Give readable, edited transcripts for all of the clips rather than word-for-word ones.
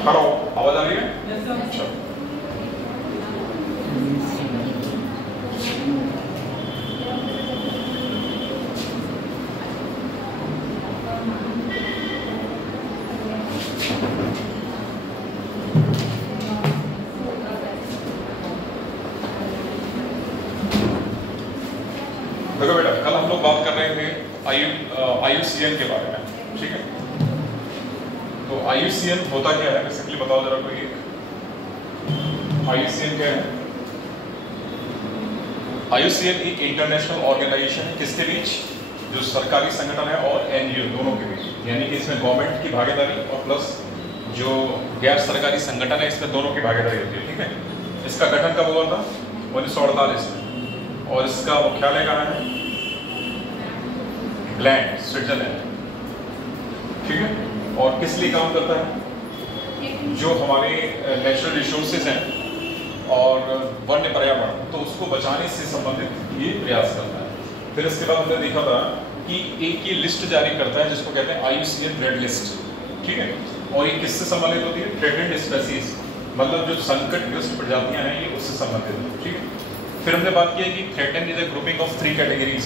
Hello, आवाज आ रही है? चलो। देखो बेटा, कल हम लोग बात कर रहे थे IUCN के बारे में, ठीक है? तो IUCN होता क्या है, बेसिकली बताओ जरा कोई। IUCN क्या है? IUCN एक इंटरनेशनल ऑर्गेनाइजेशन है, किसके बीच? जो सरकारी संगठन है और NGO दोनों के बीच, यानी कि इसमें गवर्नमेंट की भागीदारी और प्लस जो गैर सरकारी संगठन है इसमें दोनों की भागीदारी होती है, ठीक है? इसका गठन कब हुआ था? 1948 में। और इसका मुख्यालय कहाँ है? ग्लैंड, स्विट्जरलैंड, ठीक है? और किस लिए काम करता है? जो हमारे नेचुरल रिसोर्सेज हैं और वन्य पर्यावरण, तो उसको बचाने से संबंधित ये प्रयास करता है। फिर इसके बाद हमने देखा था कि एक ये लिस्ट जारी करता है जिसको कहते हैं IUCN रेड लिस्ट, ठीक है? और ये किससे संबंधित होती है? थ्रेटेंड स्पेसीज, मतलब जो संकटग्रस्त प्रजातियां हैं ये उससे संबंधित है, ठीक है? फिर हमने बात की कि threatened is a grouping of 3 categories.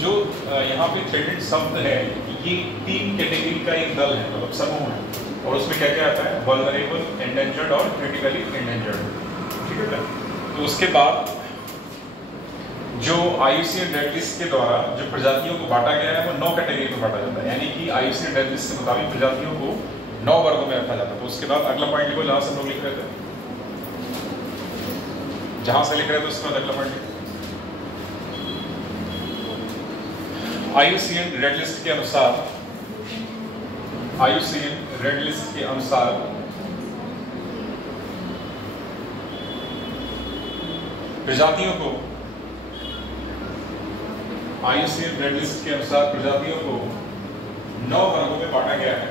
जो यहाँ पे थ्रेटेंड शब्द है ये 3 कैटेगरी का एक दल है, मतलब समूह है, और उसमें क्या क्या आता है? वल्नरेबल, एंडेंजर्ड और क्रिटिकली एंडेंजर्ड, ठीक है? तो उसके बाद जो IUCN रेड लिस्ट के द्वारा जो प्रजातियों को बांटा गया है वो 9 कैटेगरी में बांटा जाता है, यानी कि IUCN रेड लिस्ट के मुताबिक प्रजातियों को 9 वर्गों में रखा जाता है। तो उसके बाद अगला पॉइंट लिखो जहां से हम लोग लिख रहे थे, जहां से लिख रहे थे उसके बाद अगला पॉइंट। IUCN रेड लिस्ट के अनुसार, IUCN रेड लिस्ट के अनुसार प्रजातियों को, IUCN रेड लिस्ट के अनुसार प्रजातियों को 9 वर्गों में बांटा गया है।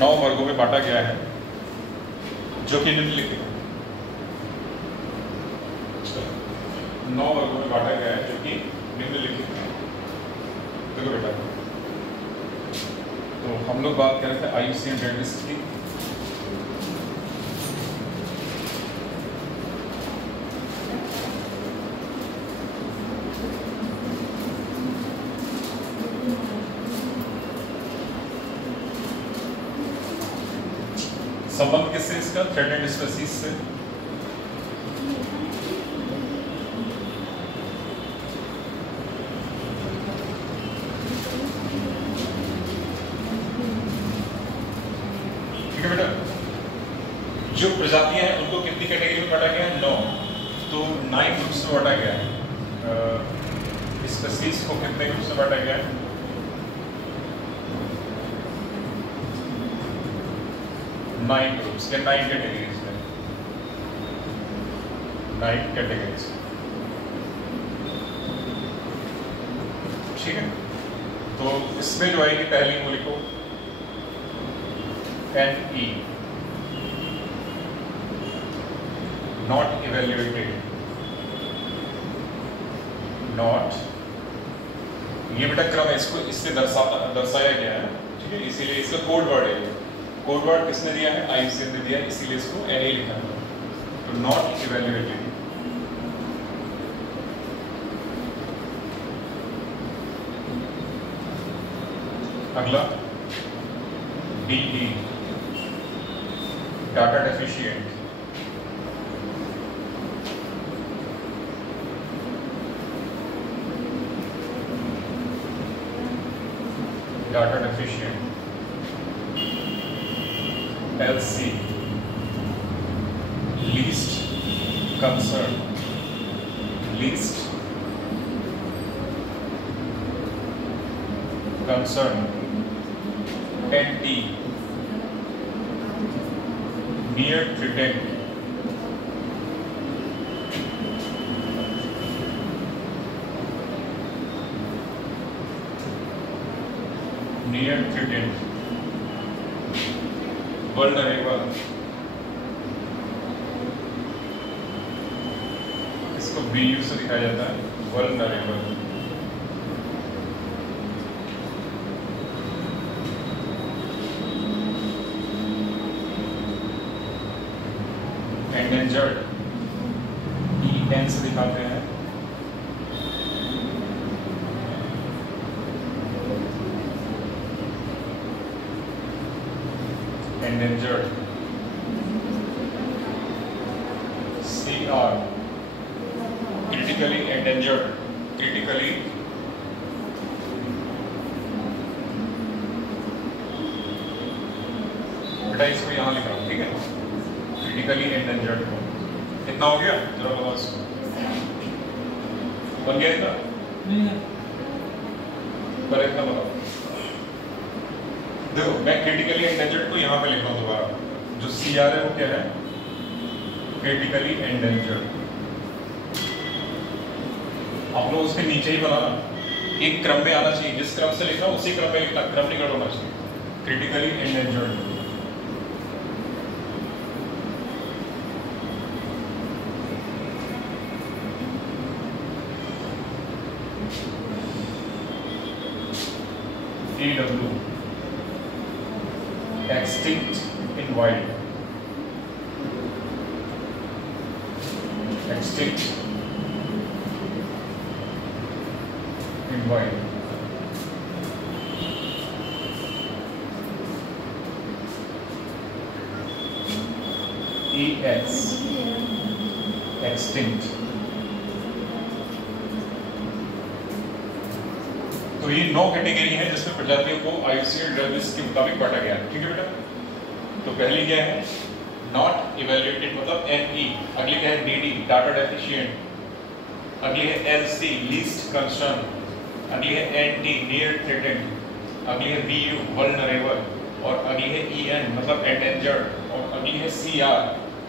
9 वर्गों में बांटा गया है जो कि निम्नलिखित है। 9 वर्गों में बांटा गया है जो कि निम्नलिखित है। देखो बेटा, तो हम लोग बात कर रहे थे IUCN रेड लिस्ट की। संबंध किससे इसका? थ्रेटेंड स्पीशीज से। ठीक है बेटा, जो प्रजातियां हैं उनको कितनी कैटेगरी में बांटा गया है? 9। तो 9 ग्रुप्स में बांटा गया है। स्पीशीज को कितने ग्रुप्स में बांटा गया है? 9 ग्रुप्स या 9 कैटेगरीज में, 9 कैटेगरीज, ठीक है? तो इसमें जो आएगी पहली वो लिखो NE, नॉट इवेल्युएटेड, नॉट, ये बेटा क्रम है, इसको इससे दर्शाया गया है, ठीक है? इसीलिए इसका कोड वर्ड है। कोड वर्ड किसने दिया है? IUCN ने दिया है, इसीलिए इसको NA लिखा है। तो नॉट इवेल्युएटेड। अगला DD, data deficient, data deficient. LC, least concern, least concern. NT, near threatened, near threatened. Vulnerable, इसको BU से दिखाया जाता है, वल्नरेबल। endangered, EN से दिखाते हैं, endangered, CR, critically endangered, critically बेटा इसको यहाँ लिख रहा हूँ, ठीक है, क्रिटिकली एंडेंजर्ड को। इतना हो गया, जरा बताओ इसको, बन गया इतना? नहीं है, पर इतना बताओ। देखो मैं क्रिटिकली एंडेंजर्ड को यहाँ पे लिख रहा हूँ दोबारा, जो CR है वो क्या है, क्रिटिकली एंडेंजर्ड। आप लोग उसके नीचे ही बनाना, एक क्रम में आना चाहिए, जिस क्रम से लिखना उसी क्रम में लिखना, क्रम नहीं होना चाहिए। Critically endangered, EW, extinct in wild, extinct in wild, EX, extinct। तो ये 9 कैटेगरी है जिसमें प्रजातियों को IUCN ड्रग लिस्ट के मुताबिक बांटा गया है, ठीक है बेटा। तो पहली क्या है, नॉट इवेल्युएटेड मतलब NE, अगली क्या है DD, डाटा डेफिशिएंट, अगली है LC, लीस्ट कंसर्न, अगली है NT, नियर थ्रेटेंड, अगली है VU, वल्नरेबल, और अगली है EN मतलब एंडेंजर्ड, और अगली है CR।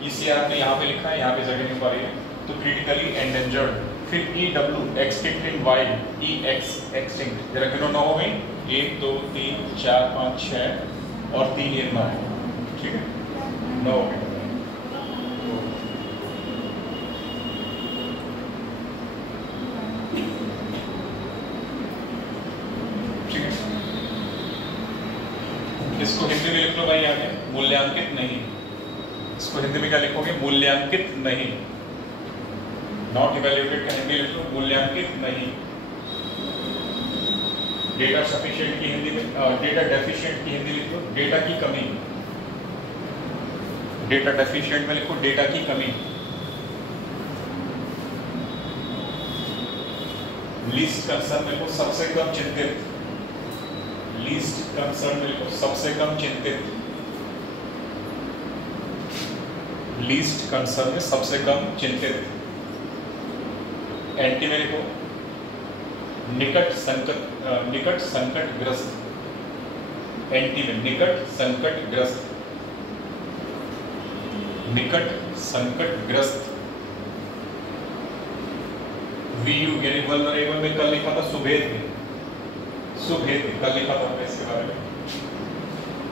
ECR ने यहाँ पे लिखा है, यहाँ पे जगह नहीं पा रही है, तो क्रिटिकली एंडेंजर्ड। फिर EW, एक्सटिंक्ट इन वाइल्ड, EX, एक्सटिंक्ट। जरा गिनो 9 हो गई, 1 2 3 4 5 6 और 3 ये 9 है, ठीक है, 9 हो गए। ठीक है, इसको हिंदी में लिख लो भाई आगे, मूल्यांकित नहीं। इसको हिंदी में क्या लिखोगे, मूल्यांकित नहीं। नॉट इवैल्यूएटेड का हिंदी लिख लो, मूल्यांकित नहीं। डेटा सफिशिएंट की हिंदी में, डेटा डेफिशिएंट की हिंदी लिख लो, डेटा की कमी। डेटा डेफिशिएंट में लिखो डेटा की कमी। लीस्ट कंसर्न में लिखो सबसे कम चिंतित। लीस्ट कंसर्न में लिखो सबसे कम चिंतित। लीस्ट कंसर्न में सबसे कम चिंतित। एंटी में लिखो निकट संकटग्रस्त। एंटी में निकट संकटग्रस्त, निकट संकटग्रस्त। VU यानी वल्नरेबल में कल लिखा था सुभेद में, सुभेद में कल लिखा था इसके बारे में,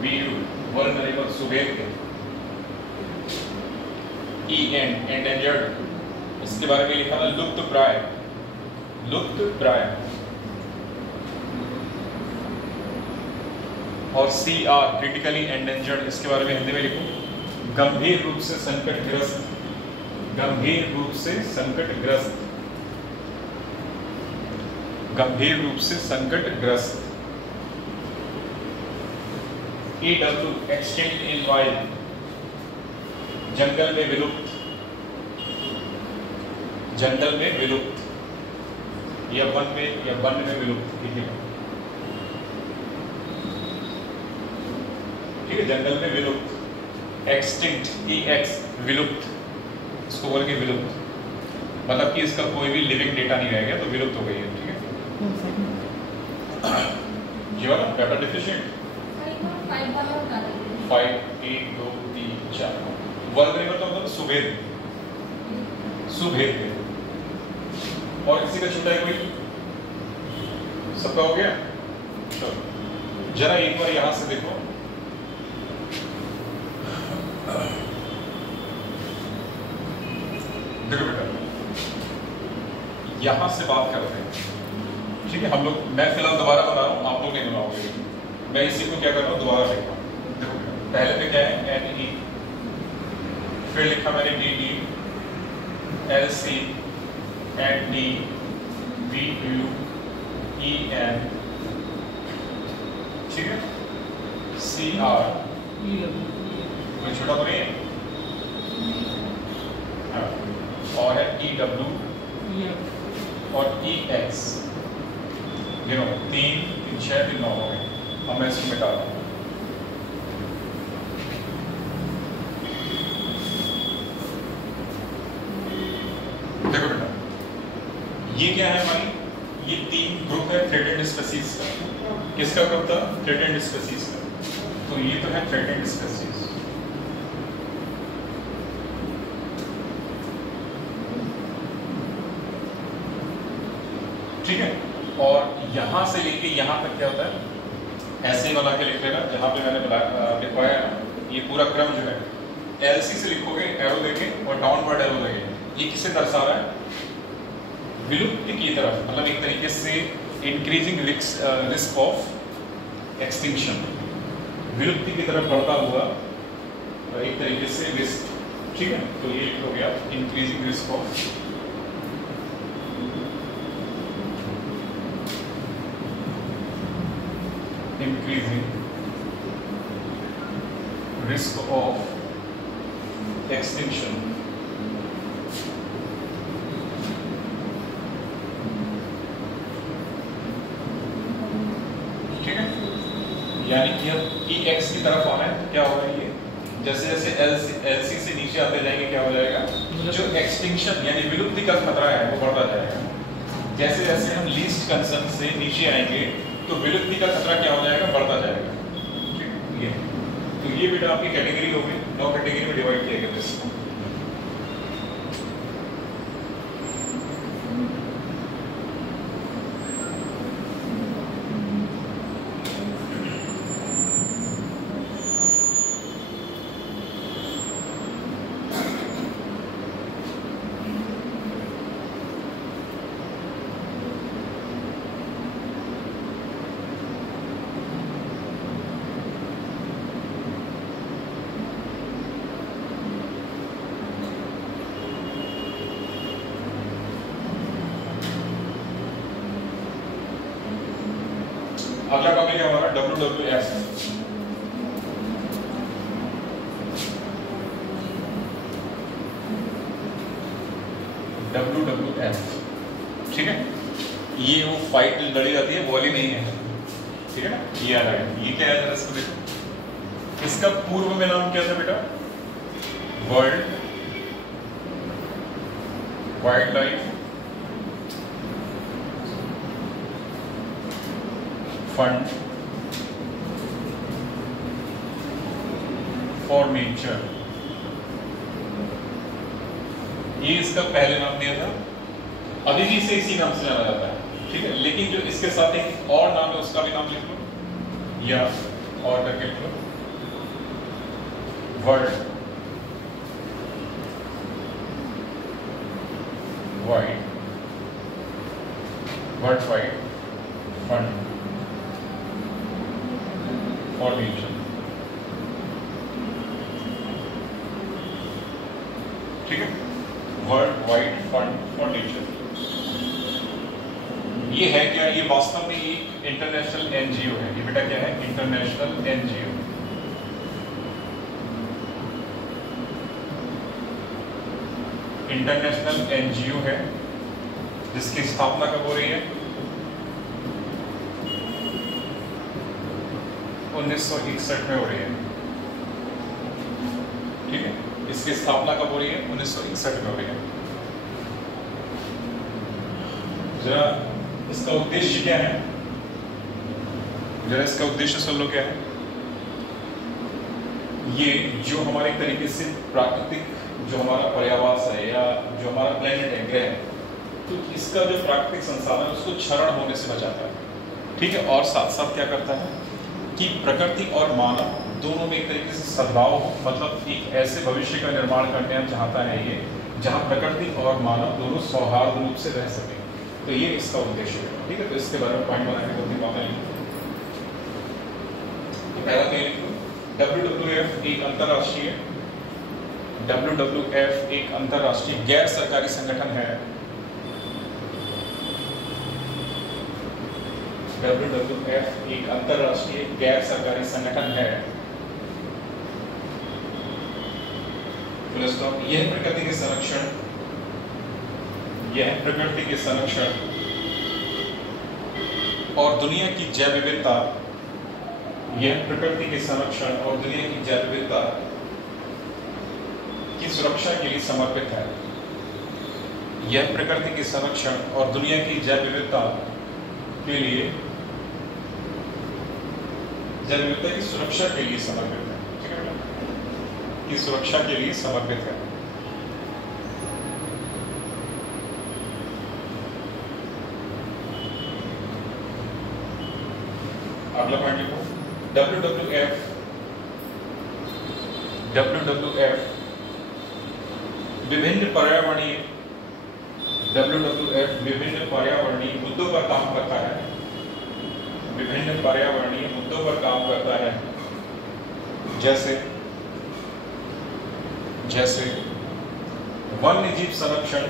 VU वल्नरेबल सुभेद में। EN एंडेंजर्ड, इसके बारे में लिखा था लुप्त प्राय, लुप्त प्राय। और CR क्रिटिकली एंडेंजर्ड, इसके बारे में हिंदी में लिखो गंभीर रूप से संकटग्रस्त, गंभीर रूप से संकटग्रस्त, गंभीर रूप से संकटग्रस्त। EW एक्सटिंक्ट इन वाइल्ड, जंगल में विलुप्त, जंगल में विलुप्त या वन में विलुप्त, ठीक है, जंगल में विलुप्त। एक्सटिंक्ट EX विलुप्त, इसको बोल के विलुप्त मतलब कि इसका कोई भी लिविंग डेटा नहीं रह गया तो विलुप्त हो गई है, ठीक है। ये वाला डाटा डेफिशिएंट 5 1 2 3 4 वल्नरेबल का मतलब सुभेद, सुभेद। और किसी का छूटा है कोई? सबका हो गया? चलो जरा एक बार यहां से देखो, देखो बेटा यहां से बात करते हैं, ठीक है। हम लोग, मैं फिलहाल दोबारा बना रहा हूं, आप लोग नहीं बनाओगे, मैं इसी को क्या कर रहा हूं दोबारा देख रहा हूं। देखो पहले पे क्या है NE, फिर लिखा मैंने D D L C N D V U E N, ठीक है, सी आर, कोई छोटा तो नहीं है, और है ई डब्ल्यू और ई एक्स, यू नो 3 3 6 3 9 हो गए। अब मैं इसको मिटा रहा हूँ। देखो बेटा, ये क्या है हमारी, ये 3 ग्रुप है थ्रेटेड स्पीसीज का। किसका ग्रुप था? थ्रेटेड स्पीसीज का। तो ये तो है थ्रेटेड स्पीसीज। ठीक है, और यहां से लेके यहां तक क्या होता है, ऐसे बना के लिख लेना जहां पे मैंने लिखवाया। ये पूरा क्रम जो है एलसी से लिखोगे एरो देके और डाउनवर्ड एरो देके। ये किसे दर्शा रहा है? विलुप्ति की तरफ, मतलब एक तरीके से इंक्रीजिंग रिस्क ऑफ एक्सटिंक्शन, विलुप्ति की तरफ बढ़ता हुआ एक तरीके से रिस्क। ठीक है, तो ये हो गया इंक्रीजिंग रिस्क ऑफ एक्सटिंक्शन। ठीक है, यानी कि अब EX की तरफ आना है तो क्या होगा, ये जैसे जैसे LC से नीचे आते जाएंगे क्या हो जाएगा, जो एक्सटिंक्शन यानी विलुप्ति का खतरा है वो बढ़ता जाएगा। जैसे जैसे हम लीस्ट कंसर्न से नीचे आएंगे तो विलुप्ति का खतरा क्या हो जाएगा, बढ़ता जाएगा। ठीक है, तो ये बेटा आपकी कैटेगरी हो गई, 9 कैटेगरी में डिवाइड किया गया इसको। अगला टॉपिक है हमारा WWF। WWF, ठीक है, ये वो फाइट लड़ी जाती है, वॉली नहीं है। ठीक है ना, ये आ रहा है। ये क्या है जरा इसको देखो, इसका पूर्व में नाम क्या था बेटा? World wild life fund for nature, ये इसका पहले नाम दिया था। अभी भी इसे इसी नाम से जाना जाता है। ठीक है, लेकिन जो इसके साथ एक और नाम है उसका भी नाम लिख लो, या और करके लिख लो, world wide fund for nature. ठीक है, world wide fund for nature. ये है क्या? ये वास्तव में एक इंटरनेशनल एनजीओ है। ये बेटा क्या है? International NGO. इंटरनेशनल एनजीओ है जिसकी स्थापना कब हो रही है? 1961 में हो रही है। ठीक है, इसकी स्थापना कब हो रही है? 1961 में हो रही है। जरा इसका उद्देश्य क्या है? जरा इसका उद्देश्य सुन लो क्या है। ये जो हमारे तरीके से प्राकृतिक जो हमारा पर्यावास है या जो हमारा प्लेनेट है, ग्रह, तो इसका जो प्राकृतिक संसाधन है उसको क्षरण होने से बचाता है। ठीक है, और साथ साथ क्या करता है कि प्रकृति और मानव दोनों में एक तरीके से सद्भाव हो, मतलब एक ऐसे भविष्य का निर्माण करने चाहता है ये, जहाँ प्रकृति और मानव दोनों सौहार्द रूप से रह सके। तो ये इसका उद्देश्य है। ठीक है, तो इसके बारे में पॉइंट बना के 2-3 बातें लिखो। तो पहला क्या लिखो? WWF एक अंतरराष्ट्रीय WWF एक अंतर्राष्ट्रीय गैर सरकारी संगठन है। WWF एक अंतर्राष्ट्रीय गैर सरकारी संगठन है। यह प्रकृति के संरक्षण, यह प्रकृति के संरक्षण और दुनिया की जैव विविधता, यह प्रकृति के संरक्षण और दुनिया की जैव विविधता की सुरक्षा के लिए समर्पित है। यह प्रकृति के संरक्षण और दुनिया की जैव विविधता के लिए, जैव विविधता की सुरक्षा के लिए समर्पित है। ठीक है, की सुरक्षा के लिए समर्पित है। अगला पॉइंट लिखो, WWF विभिन्न पर्यावरणीय मुद्दों पर काम करता है। विभिन्न पर्यावरणीय मुद्दों पर काम करता है, जैसे वन्यजीव संरक्षण,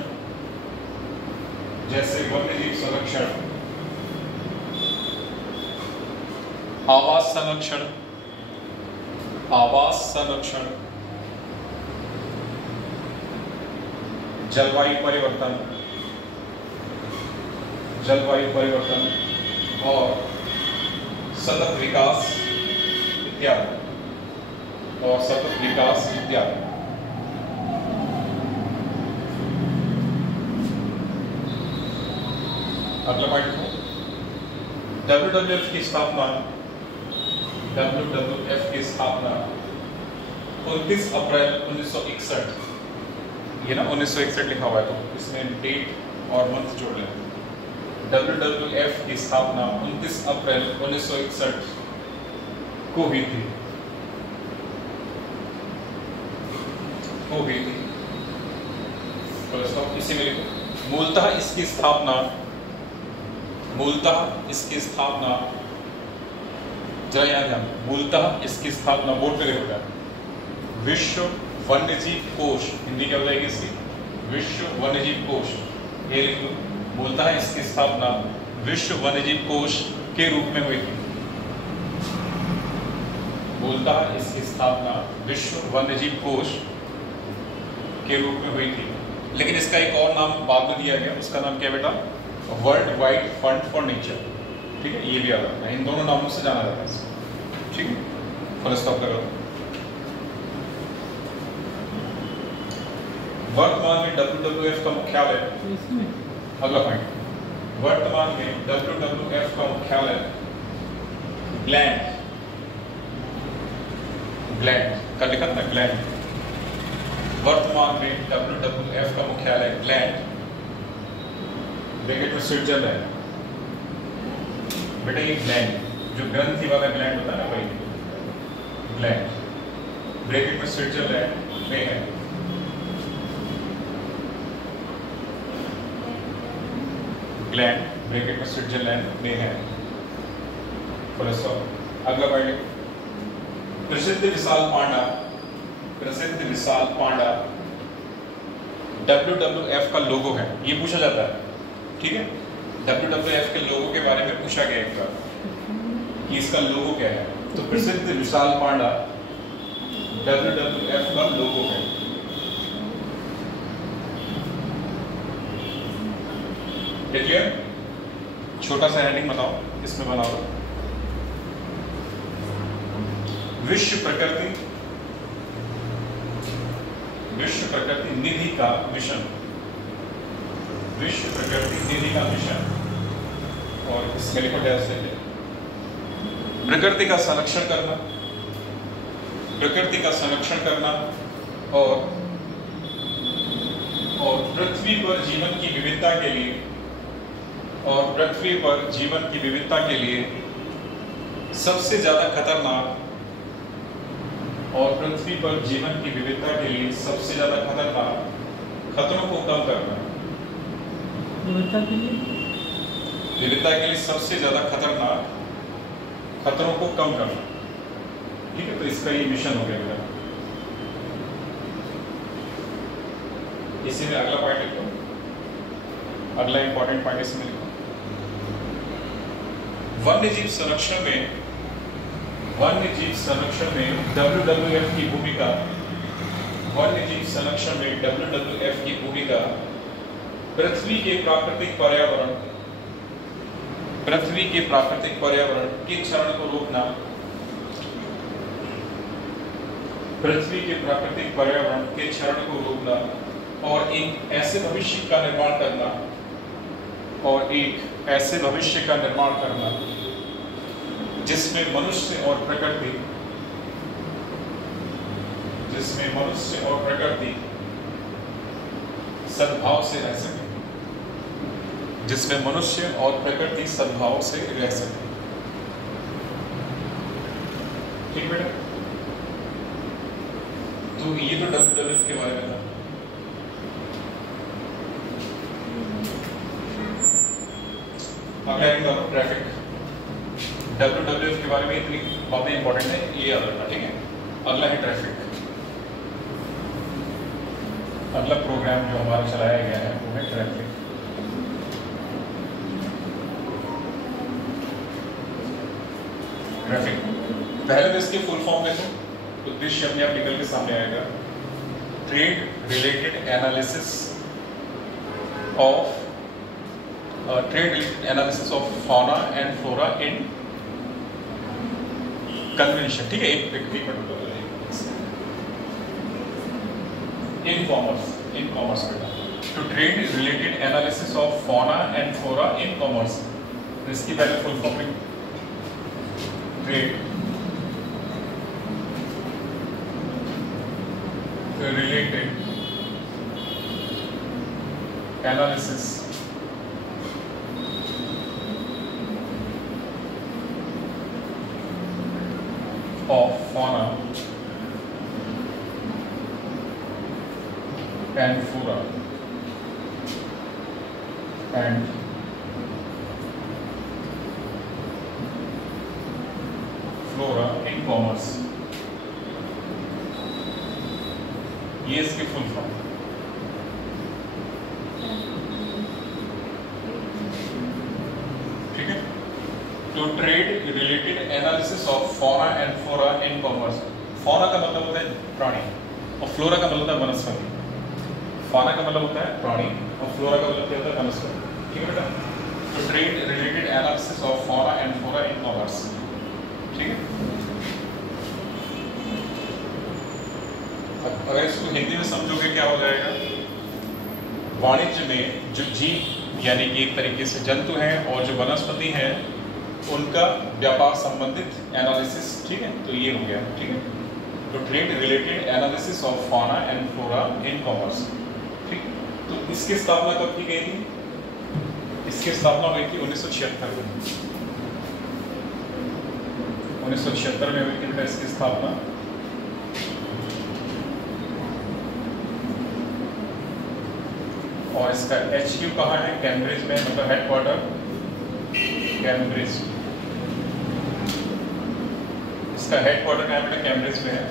आवास संरक्षण, जलवायु परिवर्तन और सतत विकास इत्यादि। अगला पॉइंट है WWF की स्थापना 29 अप्रैल 1961, ये ना 1961 लिखा हुआ है तो इसमें डेट और मंथ जोड़ लें। WWF की स्थापना 29 अप्रैल 1961 को हुई थी। तो इसी में लिखो, मूलतः इसकी स्थापना जरा याद है, मूलतः इसकी स्थापना बोर्ड पे लिखा है, विश्व वन्यजीव कोष, हिंदी क्या हो जाएगी इसकी, विश्व वन्यजीव कोष। ये लिख लो, मूलतः इसकी स्थापना विश्व वन्यजीव कोष के रूप में हुई थी। मूलतः इसकी स्थापना विश्व वन्यजीव कोष के रूप में हुई थी, लेकिन इसका एक और नाम बाद में दिया गया, उसका नाम क्या बेटा, world wide fund for nature. ठीक है, ये भी याद रखना, इन दोनों नामों से जाना जाता है इसको। ठीक है, फुल स्टॉप लगा। वर्तमान में WWF का मुख्यालय, अगला पॉइंट, वर्तमान में WWF का मुख्यालय ग्लैंड का लिखा था, ग्लैंड। वर्तमान में WWF का मुख्यालय ग्लैंड, ब्रैकेट में स्विट्जरलैंड। बेटा ये ग्लैंड, जो ग्रंथि वाला ग्लैंड होता है ना, वही ग्लैंड, ब्रैकेट में स्विट्जरलैंड में है। ग्लैंड ब्रैकेट में स्विट्जरलैंड में है। अगला पॉइंट, प्रसिद्ध विशाल पांडा WWF का लोगो है, ये पूछा जाता है। ठीक है, WWF के लोगो के बारे में पूछा गया एक बार कि इसका लोगो क्या है, तो प्रसिद्ध विशाल पांडा WWF का लोगो है। क्लियर? छोटा सा हेडिंग बताओ, इसमें बनाओ, विश्व प्रकृति निधि का मिशन, विश्व प्रकृति निधि का मिशन। और इसमें लिखो डैश लेके, प्रकृति का संरक्षण करना और पृथ्वी पर जीवन की विविधता के लिए सबसे ज्यादा खतरनाक खतरों को कम करना, विविधता के लिए सबसे ज्यादा खतरनाक खतरों को कम करना। ठीक है, तो इसका ये मिशन हो गया मेरा। इसी में अगला पॉइंट लिखो, अगला इंपॉर्टेंट पॉइंट इसमें लिखो। वन्यजीव संरक्षण में WWF की भूमिका, वन्यजीव संरक्षण में WWF की भूमिका पृथ्वी के प्राकृतिक पर्यावरण के क्षरण को रोकना, पृथ्वी के प्राकृतिक पर्यावरण के क्षरण को रोकना और एक ऐसे भविष्य का निर्माण करना जिसमें मनुष्य और प्रकृति सद्भाव से रह सके, ठीक बेटा। तो ये तो WWF के बारे में था। ट्रैफिक, WWF के बारे में इतनी बातें इंपॉर्टेंट है, ये याद रखना, ठीक है। अगला है ट्रैफिक। अगला प्रोग्राम जो हमारा चलाया गया है वो है ट्रैफिक। पहले तो इसके फुल फॉर्म देखो, तो दृश्य अपने आप निकल के सामने आएगा। Trade related analysis of fauna and flora in convention, ठीक है। एक मिनट इन कॉमर्स बेटा, to trade related analysis of fauna and flora in commerce. इसकी पहले full form trade related analysis of fauna and flora and flora in commerce। ये इसके full form. ठीक है, तो trade related analysis of fauna and flora in commerce. Fauna का मतलब होता है प्राणी और फ्लोरा का मतलब होता है वनस्पति। फौना का मतलब होता है प्राणी और फ्लोरा का मतलब क्या होता है वनस्पति, ठीक है बेटा। तो trade related analysis of fauna and flora in commerce, ठीक है। अगर इसको हिंदी में समझोगे क्या हो जाएगा, वाणिज्य में जो जीव यानी कि एक तरीके से जंतु हैं और जो वनस्पति हैं उनका व्यापार संबंधित एनालिसिस, ठीक है। तो ये हो गया, ठीक है। तो trade related analysis of fauna and flora in commerce, ठीक। तो इसकी स्थापना कब की गई थी? इसकी स्थापना हुई थी 1976 में। 1976 में हुई थी इसकी स्थापना। और इसका HQ कहाँ है? कैम्ब्रिज में, मतलब हेडक्वार्टर कैम्ब्रिज। इसका हेडक्वार्टर कहाँ बेटा? कैम्ब्रिज में है।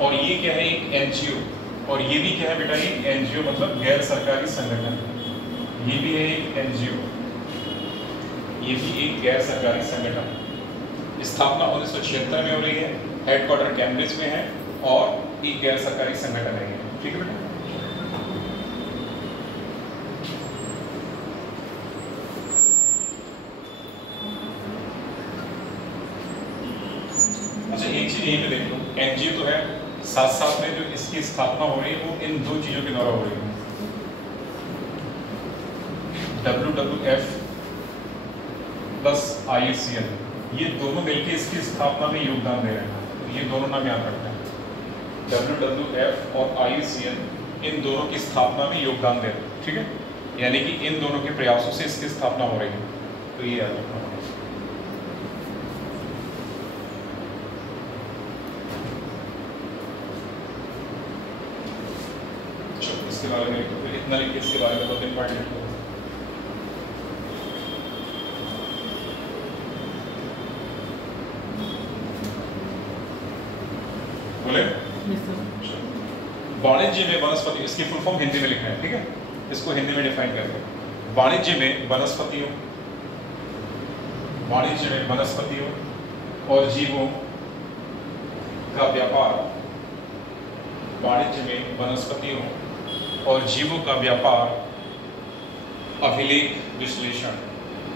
और ये क्या है? एक NGO। और ये भी क्या है बेटा? ये NGO मतलब गैर सरकारी संगठन। ये भी है एक NGO, ये भी एक गैर सरकारी संगठन। स्थापना 1976 में हो रही है, हेडक्वार्टर कैम्ब्रिज में है और एक गैर सरकारी संगठन है, ठीक है बेटा। अच्छा, एक चीज यही पे देख लो, NGO तो है, साथ साथ में जो इसकी स्थापना हो रही है वो इन दो चीजों के द्वारा हो रही है। WWF प्लस IUCN, ये दोनों मिलकर इसकी स्थापना में योगदान दे रहे हैं। तो ये दोनों नाम याद रखना है, WWF और IUCN इन दोनों की स्थापना में योगदान दे रहे हैं, ठीक है। यानी कि इन दोनों के प्रयासों से इसकी स्थापना हो रही है, तो ये याद रखना। इसके बारे में इतना लिख, इसके बारे में 2-3 पॉइंट लिखो। बोले वाणिज्य में वनस्पति, इसकी फुल फॉर्म हिंदी में लिखना है, ठीक है, इसको हिंदी में डिफाइन करते हैं। वाणिज्य में वनस्पतियों, वाणिज्य में वनस्पतियों और जीवों का व्यापार, वाणिज्य में वनस्पतियों और जीवों का व्यापार, अभिलेख विश्लेषण,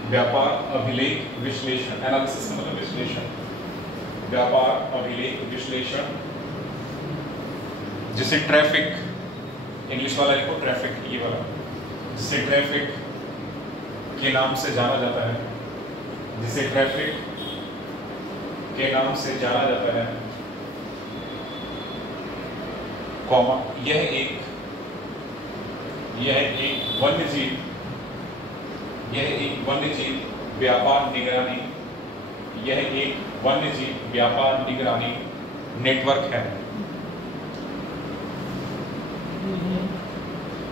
व्यापार अभिलेख विश्लेषण, एनालिसिस मतलब विश्लेषण, व्यापार अभिलेख विश्लेषण, जिसे ट्रैफिक, इंग्लिश वाला लिखो ट्रैफिक, ये वाला, जिसे ट्रैफिक के नाम से जाना जाता है, जिसे ट्रैफिक के नाम से जाना जाता है, कॉमा, यह एक वन्यजीव, यह एक वन्यजीव व्यापार निगरानी, यह एक वन्यजीव व्यापार निगरानी नेटवर्क है।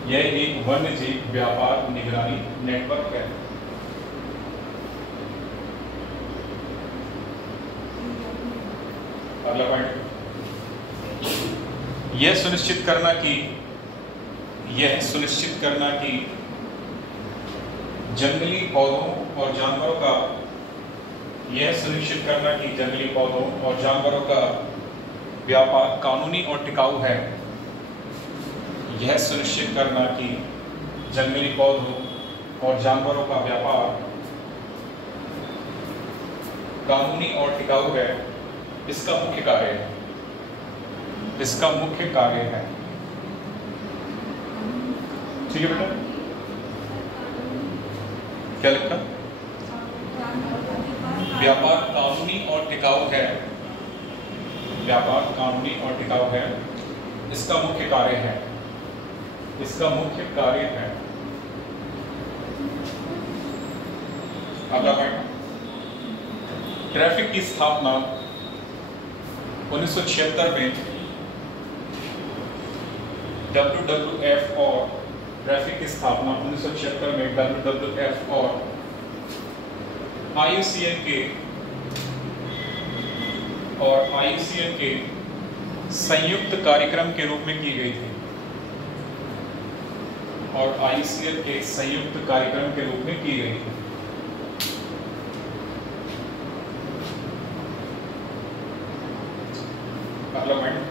यह एक वन्यजीव व्यापार निगरानी नेटवर्क है। अगला पॉइंट, यह सुनिश्चित करना कि जंगली पौधों और जानवरों का, यह सुनिश्चित करना कि जंगली पौधों और जानवरों का व्यापार कानूनी और टिकाऊ है। यह सुनिश्चित करना कि जंगली पौधों और जानवरों का व्यापार कानूनी और टिकाऊ है, इसका मुख्य कार्य है, इसका मुख्य कार्य है। ठीक है बेटा, क्या लिखा? व्यापार कानूनी और टिकाऊ है, व्यापार कानूनी और टिकाऊ है, इसका मुख्य कार्य है, इसका मुख्य कार्य है। अगला पॉइंट, ट्रैफिक की स्थापना 1976 में WWF और ट्रैफिक की स्थापना 1976 में WWF और IUCN के संयुक्त कार्यक्रम के रूप में की गई थी, और IUCN के संयुक्त कार्यक्रम के रूप में की गई थी। अगला पॉइंट,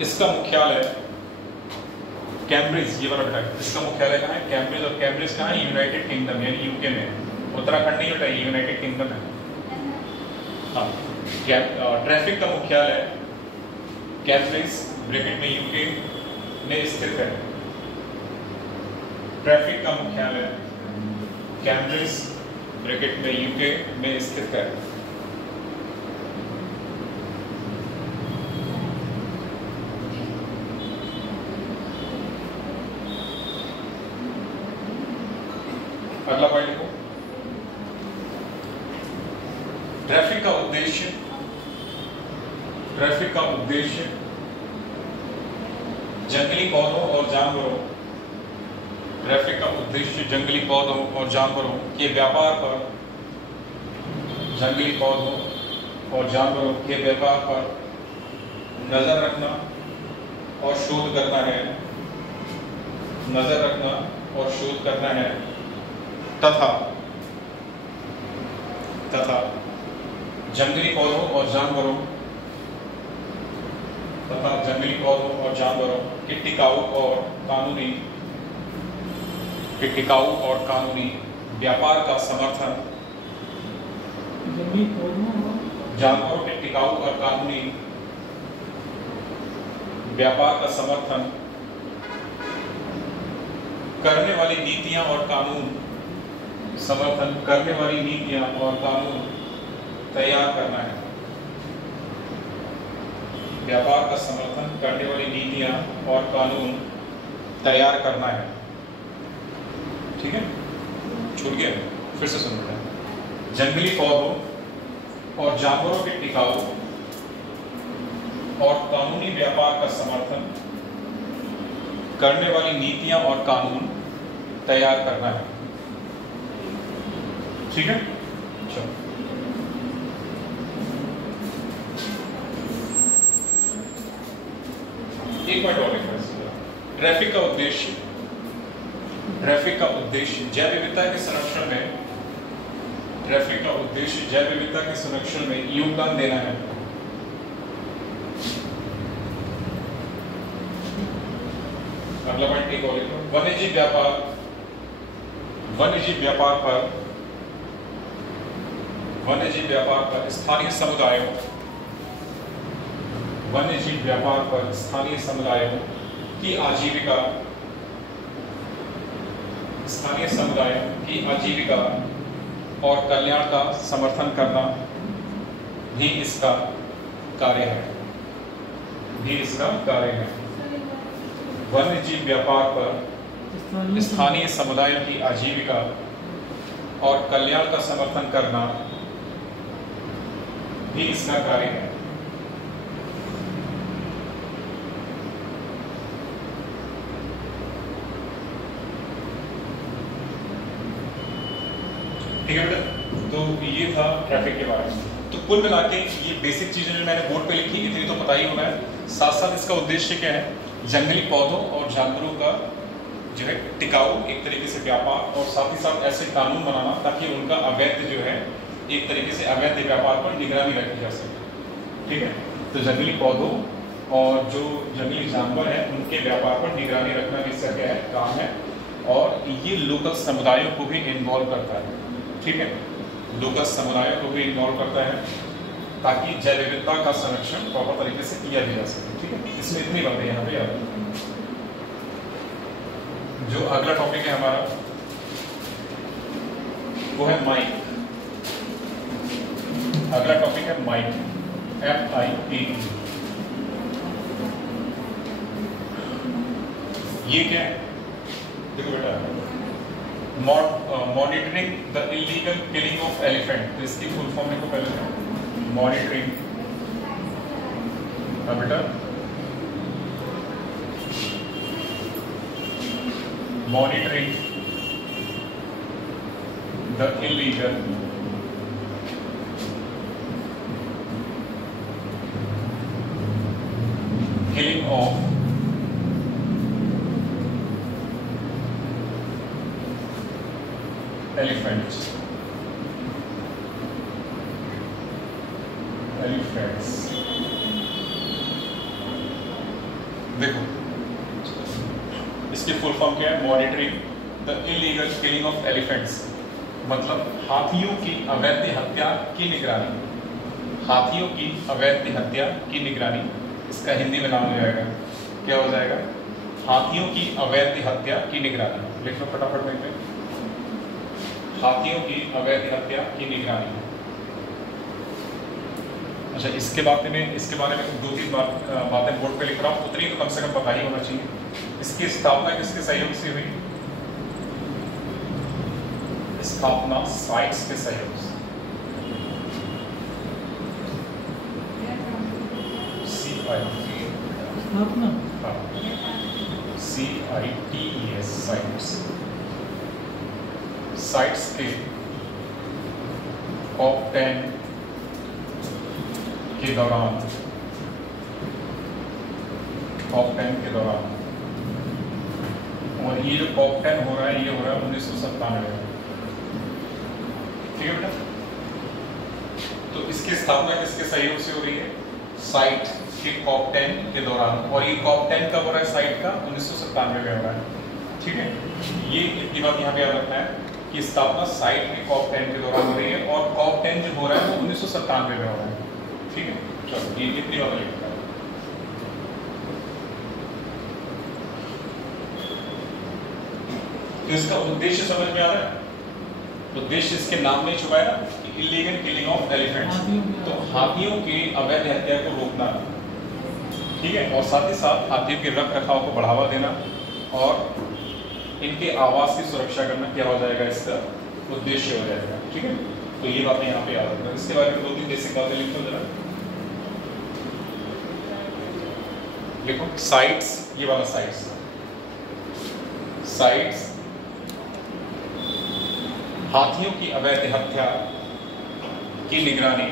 इसका मुख्यालय कैम्ब्रिज, ये वाला बेटा, इसका मुख्यालय कहाँ है? कैम्ब्रिज, और कैम्ब्रिज कहाँ है? यूनाइटेड किंगडम यानी यूके में, उत्तराखंड नहीं बेटा, यूनाइटेड किंगडम है। हाँ, ट्रैफिक का मुख्यालय कैम्ब्रिज ब्रैकेट में यूके में स्थित है। ट्रैफिक का मुख्यालय कैम्ब्रिज ब्रैकेट में यूके में स्थित है। अगला पॉइंट लिखो, ट्रैफिक का उद्देश्य, ट्रैफिक का उद्देश्य जंगली पौधों और जानवरों, ट्रैफिक का उद्देश्य जंगली पौधों और जानवरों के व्यापार पर, जंगली पौधों और जानवरों के व्यापार पर नजर रखना और शोध करना है, नजर रखना और शोध करना है, तथा जंगली पौधों और जानवरों, तथा जंगली पौधों और जानवरों के टिकाऊ और कानूनी व्यापार का समर्थन, जानवरों के टिकाऊ और कानूनी व्यापार का समर्थन करने वाली नीतियां और कानून, समर्थन करने वाली नीतियां और कानून तैयार करना है। व्यापार का समर्थन करने वाली नीतियां और कानून तैयार करना है। ठीक है, छूट गया, फिर से सुन लेते हैं। जंगली पौधों और जानवरों के टिकाऊ और कानूनी व्यापार का समर्थन करने वाली नीतियां और कानून तैयार करना है। ठीक है, चलो एक पॉइंट और लिखना है। ट्रैफिक का उद्देश्य जैव विविधता के संरक्षण में, ट्रैफिक का उद्देश्य जैव विविधता के संरक्षण में योगदान देना है। अगला पॉइंट एक और लिखो, वन्यजीव व्यापार पर स्थानीय समुदायों की आजीविका और कल्याण का समर्थन करना भी इसका कार्य है। वन्यजीव व्यापार पर स्थानीय समुदायों की आजीविका और कल्याण का समर्थन करना भी इसका कार्य है। ठीक है बेटा, तो ये था ट्रैफिक के बारे में। तो कुल मिला के ये बेसिक चीजें जो मैंने बोर्ड पे लिखी इतनी तो पता ही होना है। साथ साथ इसका उद्देश्य क्या है, जंगली पौधों और जानवरों का जो है टिकाऊ एक तरीके से व्यापार, और साथ ही साथ ऐसे कानून बनाना ताकि उनका अवैध जो है एक तरीके से अवैध व्यापार पर निगरानी रखी जा सके। ठीक है, तो जंगली पौधों और जो जंगली जानवर है उनके व्यापार पर निगरानी रखना भी इसका क्या है, काम है। और ये लोकल समुदायों को भी इन्वॉल्व करता है। ठीक है, लोकल समुदायों को भी इन्वॉल्व करता है ताकि जैव विविधता का संरक्षण प्रॉपर तरीके से किया भी जा सके। ठीक है, इसमें इतनी बातें यहाँ पे याद रखनी। जो अगला टॉपिक है हमारा वो है माइक। अगला टॉपिक है माइक, MIK। ये क्या है, देखो बेटा, monitoring the illegal killing of elephant. तो इसकी फुल फॉर्म देखो पहले, मॉनिटरिंग बेटा, monitoring the illegal killing of elephants। देखो इसकी फुल फॉर्म क्या है, monitoring the illegal killing of elephants, मतलब हाथियों की अवैध हत्या की निगरानी। हाथियों की अवैध हत्या की निगरानी, इसका हिंदी में नाम हो जाएगा, क्या हो जाएगा, हाथियों की अवैध हत्या की निगरानी। लिख लो फटाफट में, हाथियों की अवैध हत्या की निगरानी। अच्छा, इसके बारे में 2-3 बातें बोर्ड पे लिख रहा हूँ, उतनी तो कम से कम पता ही होना चाहिए। इसकी स्थापना किसके सहयोग से हुई, स्थापना साइट्स के सहयोग से। CITES, साइट्स के COP10 के दौरान, और ये जो COP10 हो रहा है ये हो रहा है 1997 में। ठीक है बेटा, तो इसकी स्थापना किसके सहयोग से हो रही है, साइट के COP10 के दौरान, और ये COP10 कब हो रहा है, साइट का 1997 में हो रहा है। ठीक है, ये इतनी बात यहाँ पे याद रखना है कि स्थापना साइट के COP10 के दौरान हो रही है, और COP10 जो हो रहा है वो 1997 में हो रहा है। ठीक है, चलो ये इतनी बात लिखना है। तो इसका उद्देश्य समझ में आ रहा है, उद्देश्य इसके नाम में छुपा है ना, इलीगल किलिंग ऑफ एलिफेंट्स, तो हाथियों की अवैध हत्या को रोकना। ठीक है, और साथ ही साथ हाथियों के रख रखाव को बढ़ावा देना और इनके आवास की सुरक्षा करना क्या हो जाएगा, इसका उद्देश्य हो जाएगा। ठीक है, तो ये बातें यहाँ पे याद रखना। इसके बारे में 2-3 बेसिक बातें लिख लो जरा। देखो साइट्स, ये वाला साइट्स, हाथियों की अवैध हत्या की निगरानी,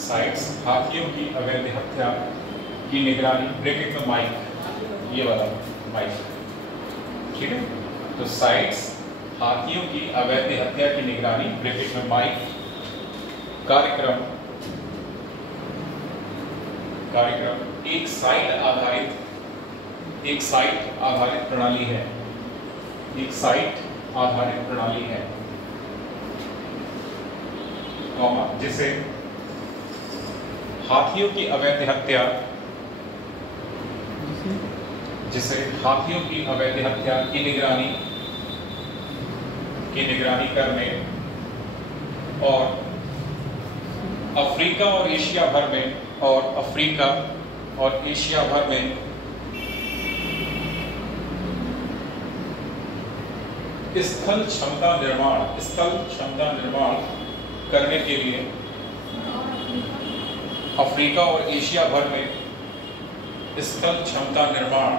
साइट्स हाथियों की अवैध हत्या की निगरानी, ब्रैकेट में माइक, ये वाला माइक, ठीक है। तो साइट्स हाथियों की अवैध हत्या की निगरानी ब्रैकेट में माइक कार्यक्रम एक साइट आधारित प्रणाली है, एक साइट आधारित प्रणाली है, जिसे हाथियों की अवैध हत्या की निगरानी करने और अफ्रीका और एशिया भर में स्थल क्षमता निर्माण करने के लिए अफ्रीका और एशिया भर में स्थल क्षमता निर्माण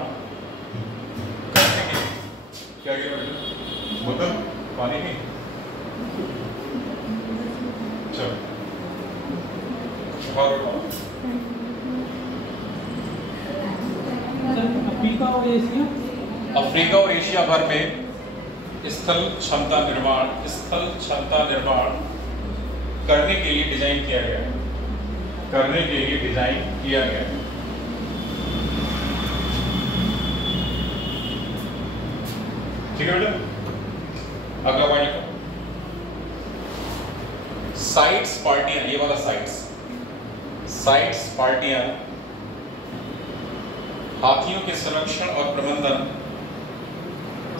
करने के क्या बोतल पानी की चलो अफ्रीका और एशिया भर में स्थल क्षमता निर्माण करने के लिए डिजाइन किया गया ठीक है बेटा। अगला पॉइंट लिखो, साइट्स पार्टियां, ये वाला साइट्स पार्टियां हाथियों के संरक्षण और प्रबंधन,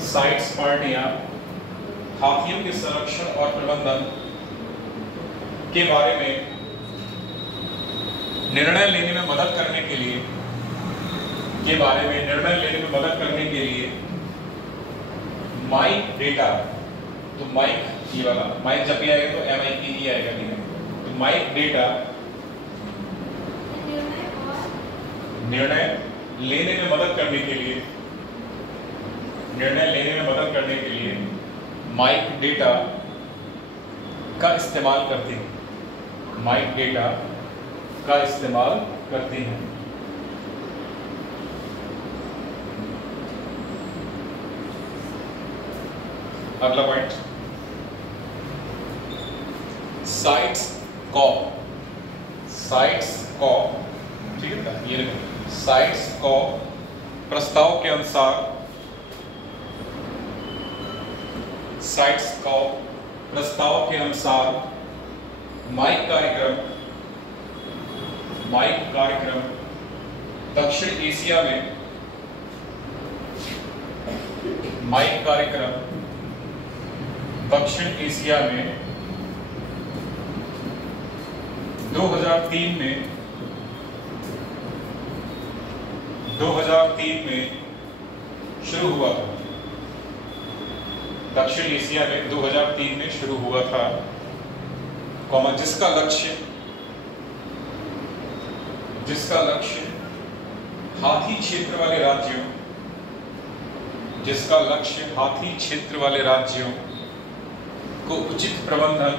साइट्स पार्टियां हाथियों के संरक्षण और प्रबंधन के बारे में निर्णय लेने में मदद करने के लिए माइक डेटा, तो माइक ये वाला माइक जब भी आएगा तो MIK ही आएगा, ठीक है। तो माइक डेटा निर्णय लेने में मदद करने के लिए माइक डेटा का इस्तेमाल करते हैं। अगला पॉइंट, साइट्स कॉप, ठीक है, ये देखो, साइट्स कॉप प्रस्ताव के अनुसार माइक कार्यक्रम दक्षिण एशिया में 2003 में शुरू हुआ था। दक्षिण एशिया में 2003 में शुरू हुआ था, जिसका लक्ष्य हाथी क्षेत्र वाले राज्यों को उचित प्रबंधन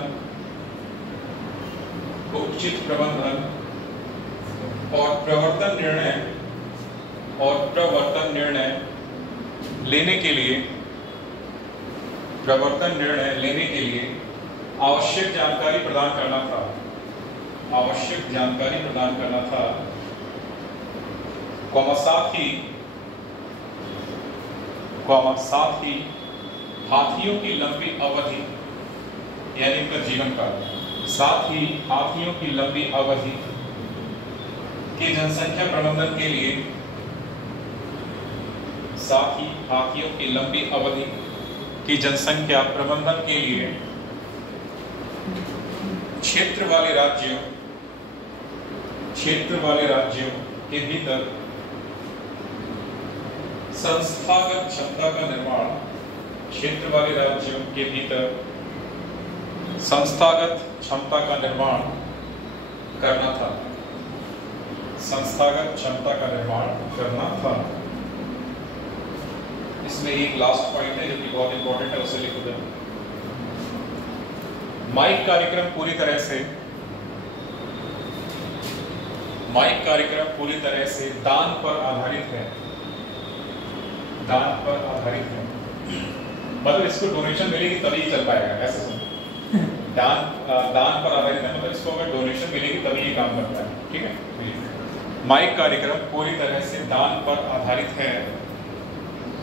और प्रवर्तन निर्णय लेने के लिए आवश्यक जानकारी प्रदान करना था, साथ ही हाथियों की लंबी अवधि यानी उनका जीवन काल, साथ ही हाथियों की लंबी अवधि के जनसंख्या प्रबंधन के लिए क्षेत्र वाले राज्यों के भीतर संस्थागत क्षमता का निर्माण करना था। इसमें एक लास्ट पॉइंट है जो कि बहुत इंपॉर्टेंट है, उसे लिख दो। माइक कार्यक्रम पूरी तरह से दान पर आधारित है। दान पर आधारित है, मतलब इसको डोनेशन मिलेगी तभी चल पाएगा, ऐसे समझो। दान पर आधारित है मतलब इसको अगर डोनेशन मिलेगी तभी ये काम करता है, ठीक है। माइक कार्यक्रम पूरी तरह से दान पर आधारित है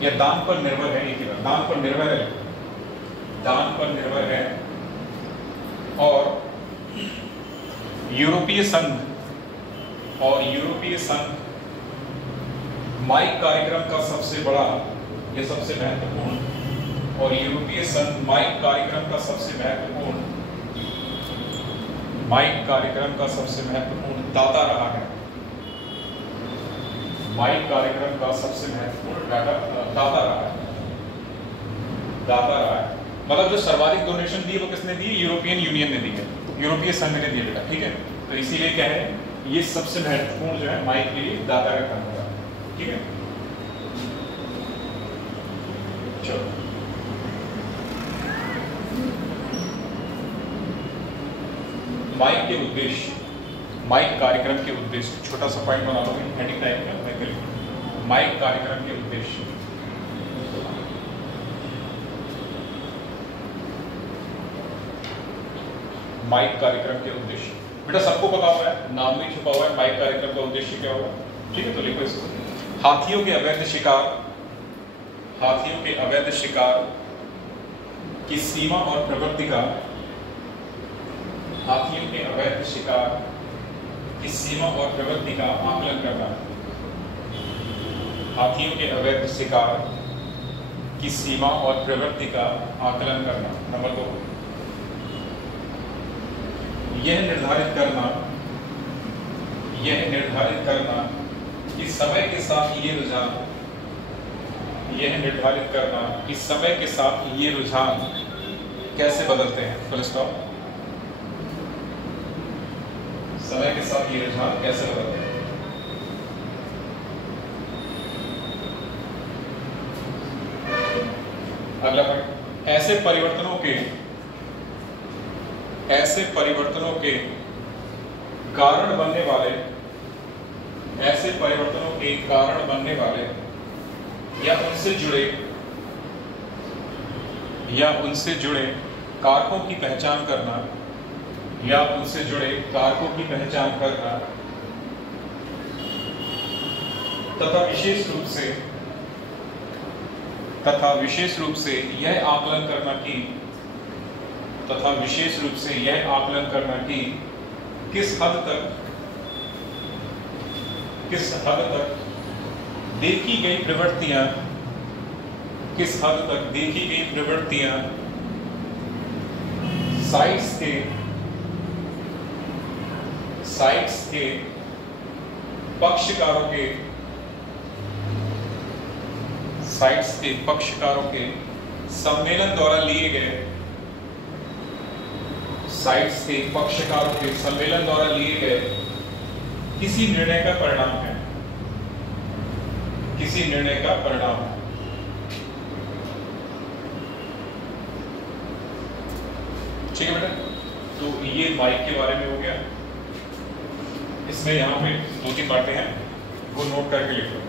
या दान पर निर्भर है, एक ही बात, दान पर निर्भर है, दान पर निर्भर है। और यूरोपीय संघ माइक कार्यक्रम का सबसे बड़ा या सबसे महत्वपूर्ण, और यूरोपीय संघ माइक कार्यक्रम का सबसे महत्वपूर्ण दाता रहा है। माइक कार्यक्रम का सबसे महत्वपूर्ण दाता रहा है। मतलब जो सर्वाधिक डोनेशन दी वो किसने दी? यूरोपियन यूनियन ने दी है, यूरोपीय संघ ने दिया बेटा, ठीक है। तो इसीलिए क्या है, ये सबसे महत्वपूर्ण जो है माइक के लिए दाता का काम होगा, ठीक है। चलो माइक के उद्देश्य, माइक कार्यक्रम के उद्देश्य, छोटा सा पॉइंट बना लो हेडिंग टाइप में, मैं कह माइक कार्यक्रम के उद्देश्य। माइक कार्यक्रम के उद्देश्य बेटा सबको पता हुआ है, नाम में छुपा हुआ है। माइक कार्यक्रम का उद्देश्य क्या होगा, ठीक है, तो लिखो इसको। हाथियों के अवैध शिकार की सीमा और प्रवृत्ति का, हाथियों के अवैध शिकार की सीमा और प्रवृत्ति का आकलन करना। हाथियों के अवैध शिकार की सीमा और प्रवृत्ति का आकलन करना। नंबर 2, यह निर्धारित करना कि समय के साथ ये रुझान, कैसे बदलते हैं। Full stop. समय के साथ ये रुझान कैसे बदलते हैं। अगला पॉइंट, ऐसे परिवर्तनों के कारण बनने वाले या उनसे जुड़े कारकों की पहचान करना, तथा विशेष रूप से यह आकलन करना कि किस हद तक देखी गई प्रवृत्तियां साइट्स के पक्षकारों के सम्मेलन द्वारा लिए गए किसी निर्णय का परिणाम है। ठीक है बेटा, तो ये माइक के बारे में हो गया। इसमें यहाँ पे 2-3 बातें हैं, वो नोट करके लिख लो।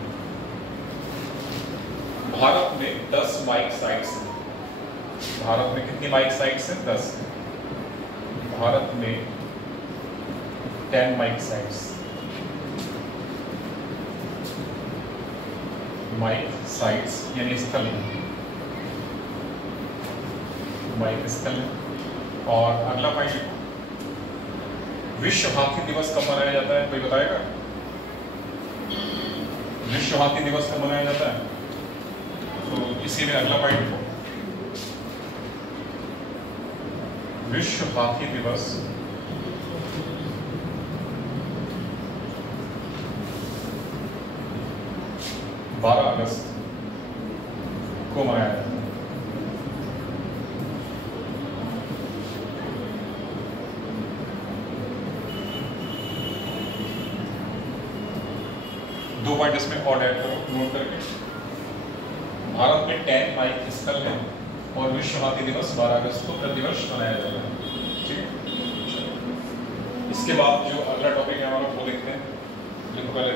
भारत में 10 माइक साइट्स हैं। भारत में कितनी माइक साइट्स हैं? 10। भारत में 10 माइक साइट्स। माइक साइट्स यानी स्थल, माइक स्थल। और अगला पॉइंट, विश्व हाथी दिवस कब मनाया जाता है? कोई बताएगा? विश्व हाथी दिवस कब मनाया जाता है? तो इसी में अगला पॉइंट, विश्व हाथी दिवस 12 अगस्त को मनाया जाता है। दो पॉइंट इसमें और ऐड करो नोट करके। भारत में 10 माइक स्थल है और विश्व हाथी दिवस 12 अगस्त को प्रतिवर्ष मनाया जाता है। ठीक है, इसके बाद जो अगला टॉपिक है हमारा वो देखते हैं। लिखो पहले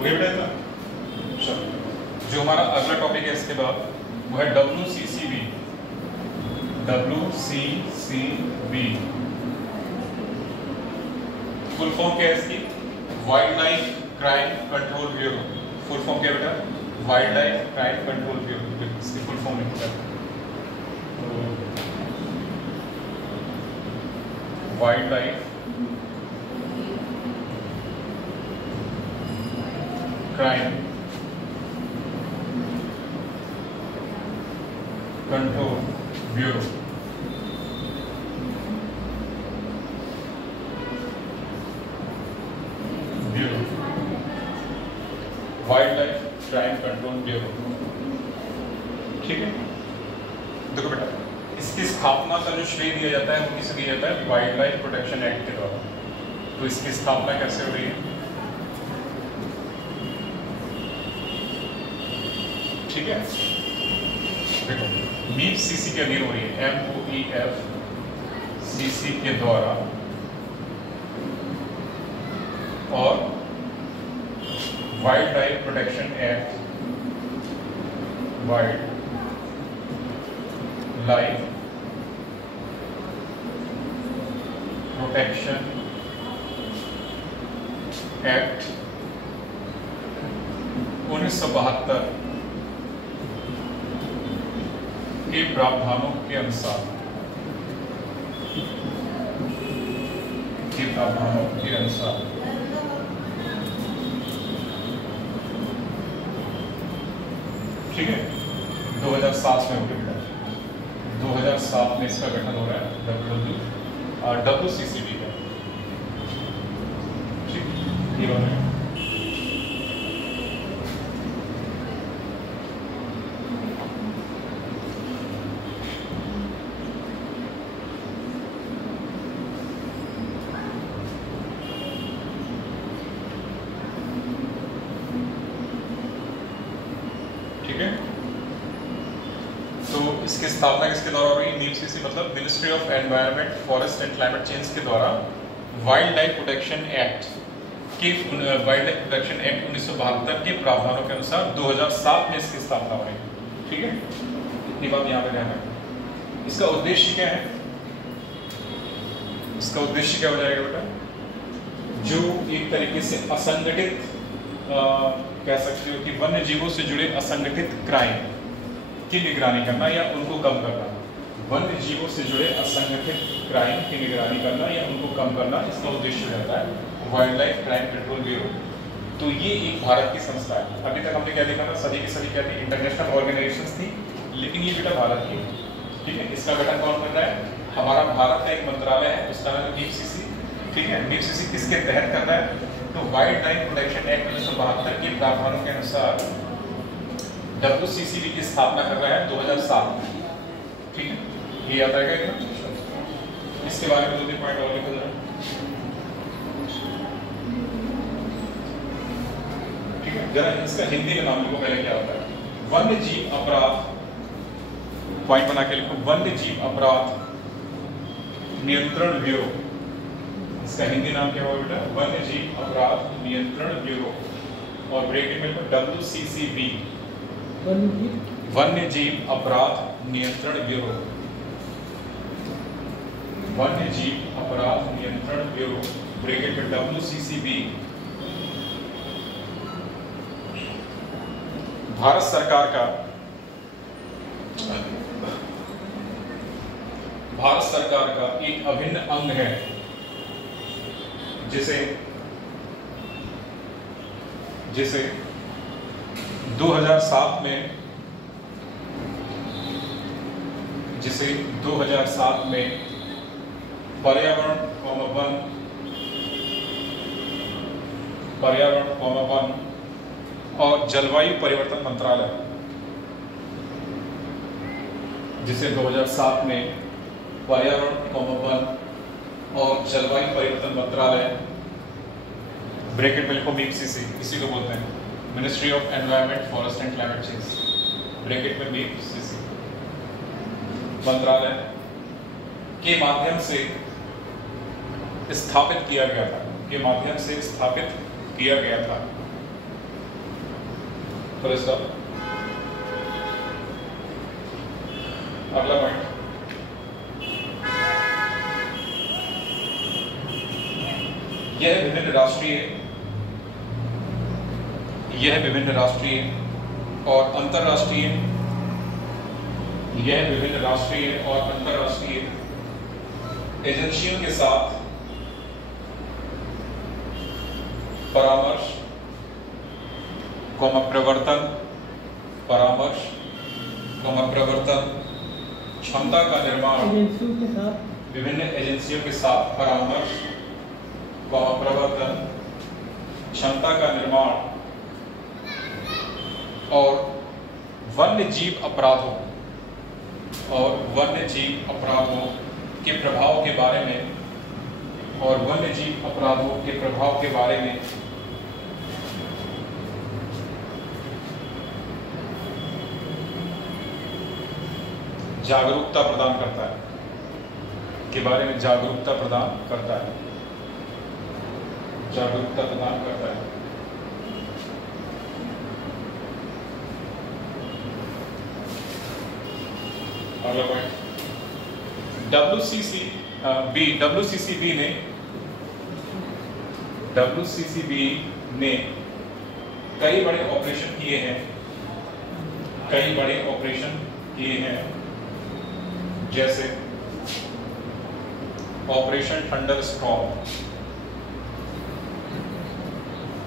हो गया बेटा इतना? चलो जो हमारा अगला टॉपिक है इसके बाद वो है WCCB। WCCB फुल फॉर्म क्या है इसकी? Wild life crime control bureau. Full form क्या बेटा? Wild life crime control bureau. इसकी फुल फॉर्म लिखता है wild life crime control bureau. Wild life crime control bureau. ठीक है, देखो बेटा इसकी स्थापना का जो श्रेय दिया जाता है वो किसे दिया जाता है? वाइल्ड लाइफ प्रोटेक्शन एक्ट के द्वारा। तो इसकी स्थापना कैसे हो रही है? ठीक है, देखो मीप सीसी के अधीन हो रही है, MOEF CC के द्वारा, और wild life protection act, wild life protection act 1972 के प्रावधानों के अनुसार, ठीक है, 2007 में हो गया। 2007 में इसका गठन हो रहा है WCCB का। ठीक, ये बना है। ठीक है, तो इसकी स्थापना किसके द्वारा हो रही है? MIPCC मतलब ministry of environment, forest and climate change के द्वारा वाइल्ड लाइफ प्रोटेक्शन एक्ट के वाइल्ड लाइफ प्रोटेक्शन एक्ट 1972 के प्रावधानों के अनुसार 2007 में इसकी स्थापना हो रही है। ठीक है, इतनी बात यहाँ पे ध्यान रखना। इसका उद्देश्य क्या है? इसका उद्देश्य क्या हो जाएगा बेटा? जो एक तरीके से असंगठित कह सकते हो कि वन्य जीवों से जुड़े असंगठित क्राइम की निगरानी करना या उनको कम करना। वन्य जीवों से जुड़े असंगठित क्राइम की निगरानी करना या उनको कम करना, इसका उद्देश्य रहता है wild life crime control bureau. तो ये एक भारत की संस्था है। अभी तक हमने क्या देखा था? सभी की सभी क्या थी? इंटरनेशनल ऑर्गेनाइजेशंस थी, लेकिन ये बेटा भारत की है। ठीक है, इसका गठन कौन कर रहा है? हमारा भारत का एक मंत्रालय है, उसका नाम है MIPCC। ठीक है, MIPCC किसके तहत कर रहा है? तो वाइल्ड लाइफ प्रोटेक्शन एक्ट 1972 के प्रावधानों के अनुसार WCCB की स्थापना कर रहा है 2007 में। ठीक है, ये याद आएगा क्या? इसके बारे में 2-3 पॉइंट और लिखो जरा। ठीक है, जरा इसका हिंदी में नाम लिखो पहले क्या होता है। वन्य जीव अपराध, पॉइंट बना के लिखो, वन्य जीव अपराध नियंत्रण ब्यूरो। इसका हिंदी नाम क्या होगा बेटा? वन्य जीव अपराध नियंत्रण ब्यूरो, और ब्रैकेट में WCCB, वन्य जीव अपराध नियंत्रण ब्यूरो, वन्य जीव अपराध नियंत्रण ब्यूरो, ब्रैकेट में WCCB भारत सरकार का एक अभिन्न अंग है, जिसे 2007 में पर्यावरण वन और जलवायु परिवर्तन मंत्रालय, जिसे 2007 में पर्यावरण वन और जलवायु परिवर्तन मंत्रालय, ब्रैकेट में लिखो MIPCC, इसी को बोलते हैं ministry of environment, forest and climate change, bracket में MIPCC मंत्रालय के माध्यम से स्थापित किया गया था, फुल स्टॉप। अगला पॉइंट, यह विभिन्न राष्ट्रीय और अंतरराष्ट्रीय एजेंसियों के साथ परामर्श, प्रवर्तन, क्षमता का निर्माण, विभिन्न एजेंसियों के साथ परामर्श, प्रवर्तन, क्षमता का निर्माण और वन्य जीव अपराधों के प्रभाव के बारे में जागरूकता प्रदान करता है, अगला पॉइंट, WCCB ने कई बड़े ऑपरेशन किए हैं, जैसे operation thunderstorm,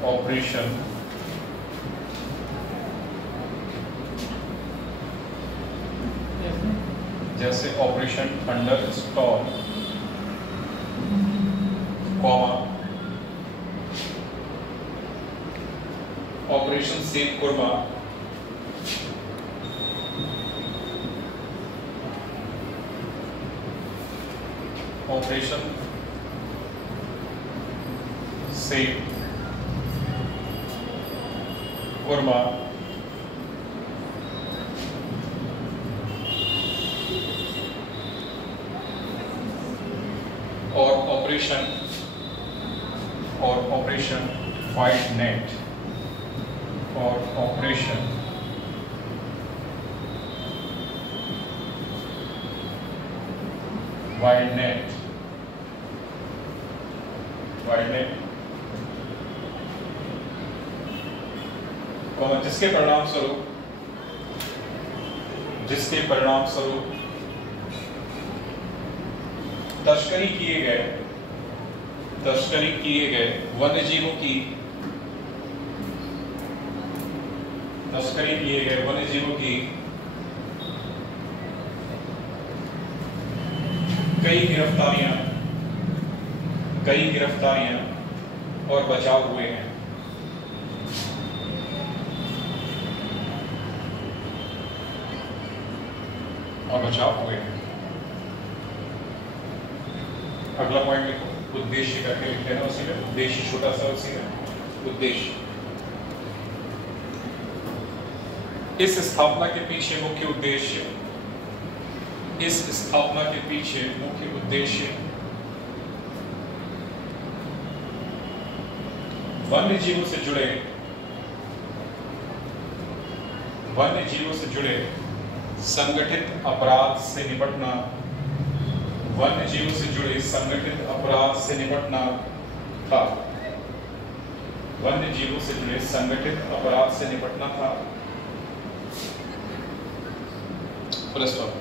operation thunderstorm, operation save Kurma, operation save Kurma, और ऑपरेशन वाइड नेट, जिसके परिणाम स्वरूप तस्करी किए गए वन्य जीवों की कई गिरफ्तारियां और बचाव हुए हैं। अगला पॉइंट लिखो, उद्देश्य करके लिख लेना उसी में, उद्देश्य छोटा सा उसी में, उद्देश्य। इस स्थापना के पीछे मुख्य उद्देश्य वन्य जीवों से जुड़े संगठित अपराध से निपटना था। Full stop.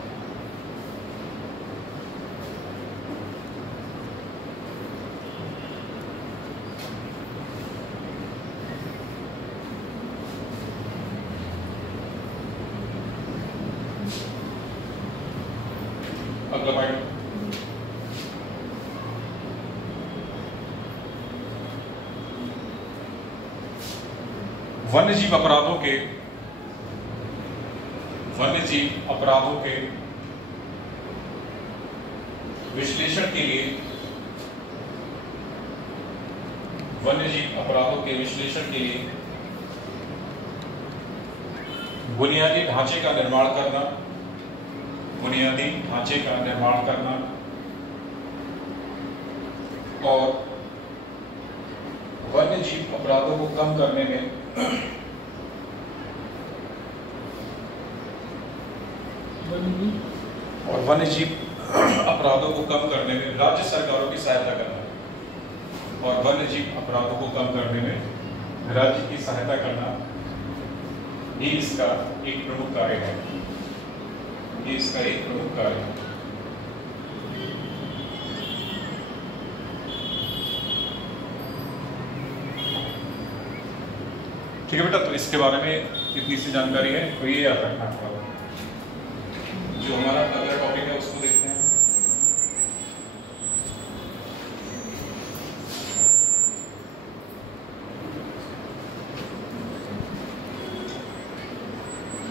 अगला पॉइंट, वन्यजीव अपराधों के विश्लेषण के लिए बुनियादी ढांचे का निर्माण करना और वन्यजीव अपराधों को कम करने में और वन्यजीव अपराधों को कम करने में राज्य सरकारों की सहायता करना, और वन्यजीव अपराधों को कम करने में राज्य की सहायता करना ये इसका एक प्रमुख कार्य है। ये इसका एक प्रमुख कार्य है। ठीक है बेटा, तो इसके बारे में इतनी सी जानकारी है, तो ये याद रखना है। जो हमारा अगला टॉपिक है उसको देखते हैं।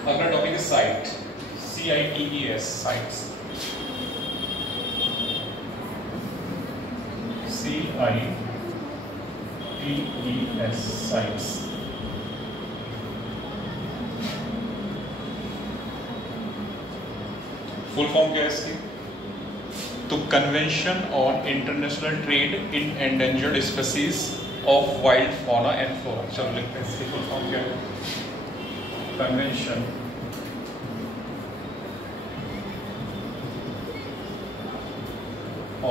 अगला टॉपिक है site, CITES, sites, CITES, sites. Full form क्या है इसकी? तो convention on international trade in endangered species of wild fauna and flora. चलो लिखते हैं इसकी फुल फॉर्म क्या है। Convention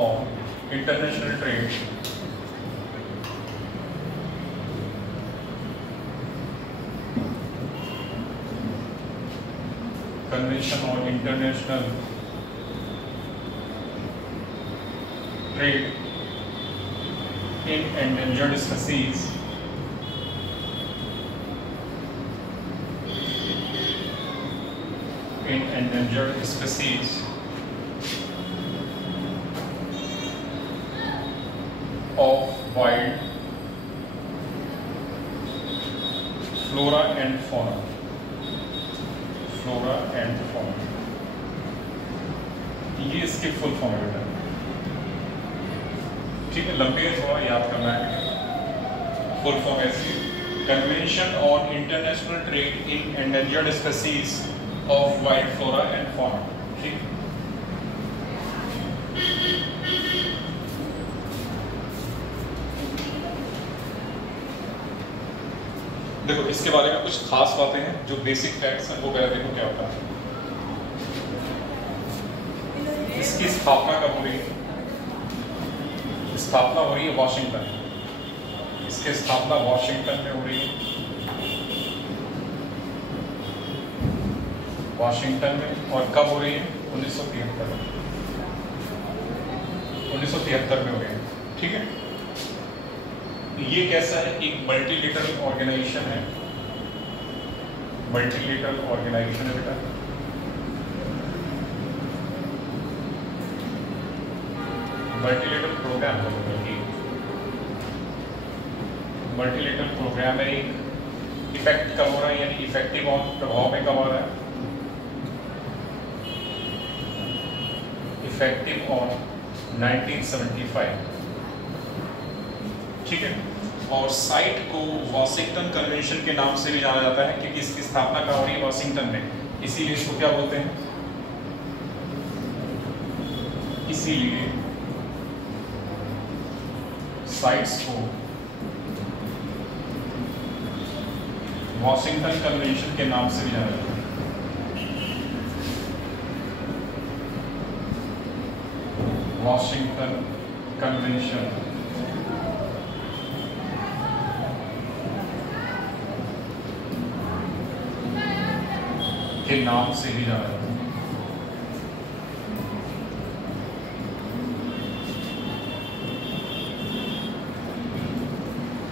on international trade Convention on International Trade in Endangered Species of wild flora and fauna. Flora and fauna, ये इसके full form है बेटा। ठीक है, लंबे थोड़ा याद करना है। फुल फॉर्म ऐसी, convention on international trade in endangered species of wild flora and fauna. ठीक, देखो इसके बारे में कुछ खास बातें हैं, जो बेसिक फैक्ट्स हैं वो पहले देखो क्या होता है। इसकी स्थापना कब हो रही है? स्थापना हो रही है वॉशिंगटन। इसकी स्थापना वॉशिंगटन में हो रही है, वॉशिंगटन में। और कब हो रही है? 1973 में। 1973 में हो रही है। ठीक है, ये कैसा है? एक मल्टीलेटरल ऑर्गेनाइजेशन है। मल्टीलेटरल ऑर्गेनाइजेशन है बेटा। मल्टीलेटरल प्रोग्राम है, मल्टीलेटरल प्रोग्राम है। एक इफेक्ट कब हो रहा है, यानी इफेक्टिव ऑन, प्रभाव में कब आ रहा है? Effective on 1975। ठीक है, और साइट को वॉशिंगटन कन्वेंशन के नाम से भी जाना जाता है, क्योंकि इसकी स्थापना कहाँ हो रही है? वॉशिंगटन में। इसीलिए इसको क्या बोलते हैं? इसीलिए साइट्स को वॉशिंगटन कन्वेंशन के नाम से भी जाना जाता है। वॉशिंगटन कन्वेंशन के नाम से ही जाना जाता है।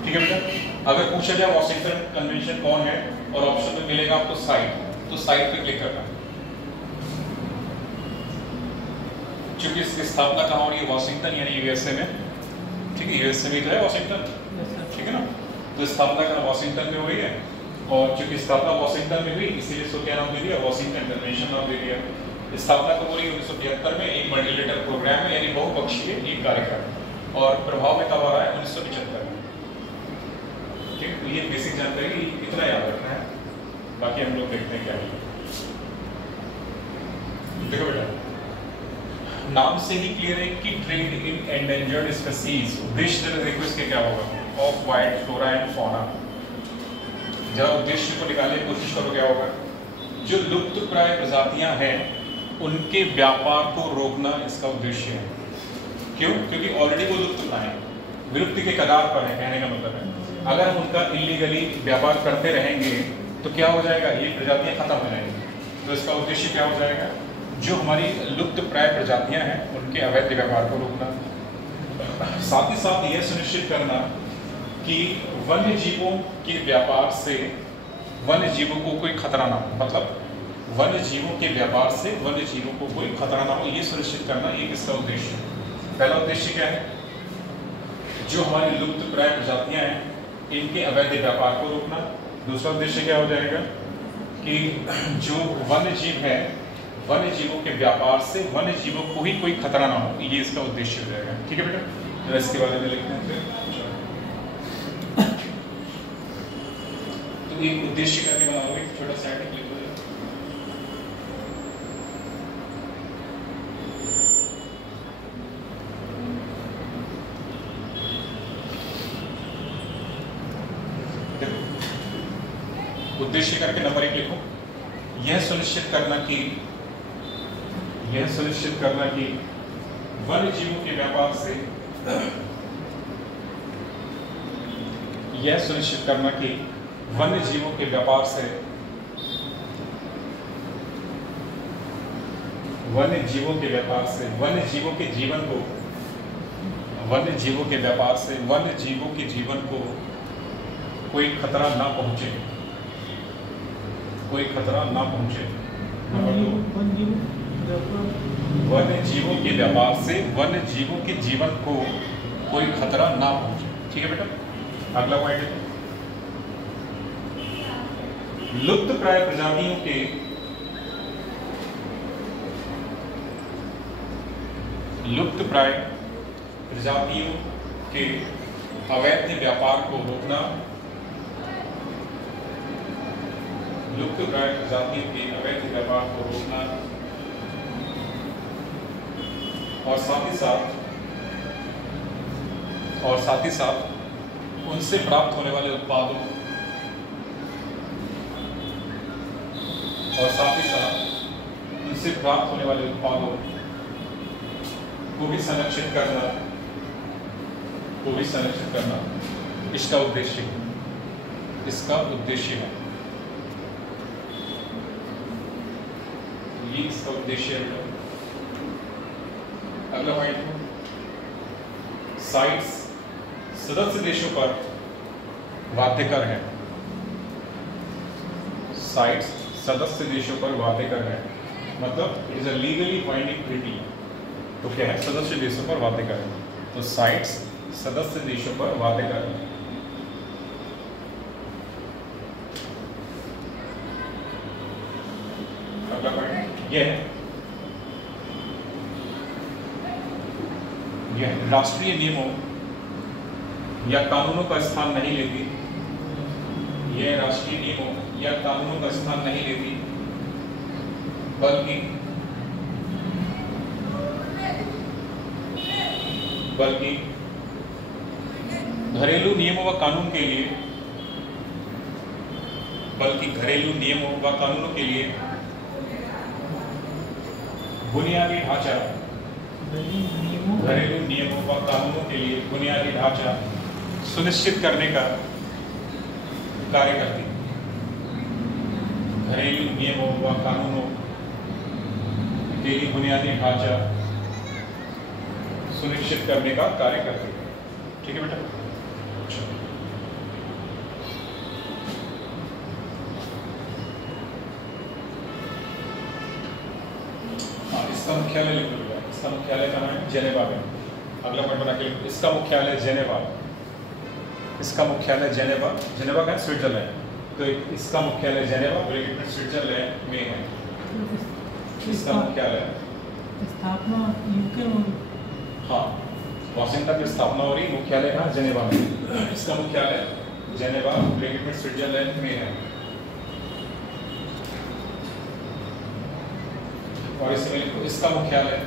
ठीक है बेटा, अगर पूछा जाए वॉशिंगटन कन्वेंशन कौन है और ऑप्शन में मिलेगा आपको साइट, तो साइट पे क्लिक करना। क्योंकि इसकी स्थापना कहाँ हो रही है? वॉशिंगटन, यानी यूएसए में। ठीक है, यूएसए में तो है वॉशिंगटन। ठीक है ना, तो स्थापना कहाँ वॉशिंगटन में हुई है, और चूंकि स्थापना वॉशिंगटन में हुई इसीलिए इसको क्या नाम दे दिया? वॉशिंगटन कन्वेंशन नाम दे दिया। स्थापना कब हो रही है? 1973 में। एक मल्टीलेटरल प्रोग्राम है, यानी बहुपक्षीय एक कार्यक्रम, और प्रभाव में कब आ रहा है? 1975 में। ठीक, तो ये बेसिक जानकारी इतना याद रखना है, बाकी हम लोग देखते हैं क्या है। देखो बेटा, नाम से ही क्लियर है कि ट्रेड इन एंडेंजर्ड स्पीसीज, उद्देश्य देखो इसके क्या होगा? Of wild flora and fauna. जरा उद्देश्य को निकालने की कोशिश करो क्या होगा? जो लुप्त प्राय प्रजातियां हैं उनके व्यापार को रोकना इसका उद्देश्य है। क्यों? क्योंकि ऑलरेडी वो लुप्त प्राय हैं, विलुप्ति के कगार पर है, कहने का मतलब है अगर हम उनका इलीगली व्यापार करते रहेंगे तो क्या हो जाएगा, ये प्रजातियां खत्म हो जाएंगी। तो इसका उद्देश्य क्या हो जाएगा, जो हमारी लुप्त प्राय प्रजातियां हैं उनके अवैध व्यापार को रोकना, साथ ही साथ यह सुनिश्चित करना कि वन्य जीवों के व्यापार से वन्य जीवों को कोई खतरा ना हो, मतलब वन्य जीवों के व्यापार से वन्य जीवों को कोई खतरा ना हो, ये सुनिश्चित करना, ये किसका उद्देश्य है। पहला उद्देश्य क्या है, जो हमारी लुप्त प्राय प्रजातियां हैं इनके अवैध व्यापार को रोकना। दूसरा उद्देश्य क्या हो जाएगा कि जो वन्य जीव है वन्य जीवों के व्यापार से वन्य जीवों को ही कोई खतरा ना हो, ये इसका उद्देश्य हो जाएगा। ठीक है बेटा, तो इसके बारे में लिखते हैं फिर। तो एक उद्देश्य करके बनाओगे, छोटा सा लिख दो। उद्देश्य करके नंबर 1 लिखो। यह सुनिश्चित करना कि वन्य जीवों के व्यापार से वन्य जीवों के व्यापार से वन्य जीवों के व्यापार से वन्य जीवों के जीवन को वन्य जीवों के व्यापार से वन्य जीवों के जीवन को कोई खतरा ना पहुंचे, कोई खतरा ना पहुंचे। नंबर 2, वन्य जीवों के व्यापार से वन्य जीवों के जीवन को कोई खतरा ना पहुंचे। ठीक है बेटा, अगला पॉइंट है लुप्त प्राय प्रजातियों के अवैध व्यापार को रोकना, लुप्त प्राय प्रजातियों के अवैध व्यापार को रोकना और साथ ही साथ उनसे प्राप्त होने वाले उत्पादों को भी संरक्षित करना इसका उद्देश्य है। ये इसका उद्देश्य है। अगला पॉइंट, साइट्स सदस्य देशों पर बाध्यकर है। साइट्स सदस्य देशों पर बाध्यकर है, मतलब it is a legally binding treaty. तो क्या है, सदस्य देशों पर बाध्यकर है। तो साइट्स सदस्य देशों पर बाध्यकर है। अगला पॉइंट यह राष्ट्रीय नियमों या कानूनों का स्थान नहीं लेती। यह राष्ट्रीय नियमों या कानूनों का स्थान नहीं लेती, बल्कि घरेलू नियमों व कानूनों के लिए बुनियादी ढांचा सुनिश्चित करने का कार्य करती। घरेलू नियमों व कानूनों के लिए बुनियादी ढांचा सुनिश्चित करने का कार्य करती है। ठीक है बेटा, इसका मुख्यालय लिख लो। इसका मुख्यालय कहाँ है, जेनेवा में। अगला पॉइंट बना के लिखो, इसका मुख्यालय जेनेवा का है, स्विट्जरलैंड। तो इसका मुख्यालय जेनेवा स्विट्जरलैंड में है। इसका मुख्यालय स्थापना यूके में, हाँ, वाशिंगटन की स्थापना हो रही, मुख्यालय कहाँ, जेनेवा में। इसका मुख्यालय जेनेवा स्विट्जरलैंड में है। और इसमें लिखो, इसका मुख्यालय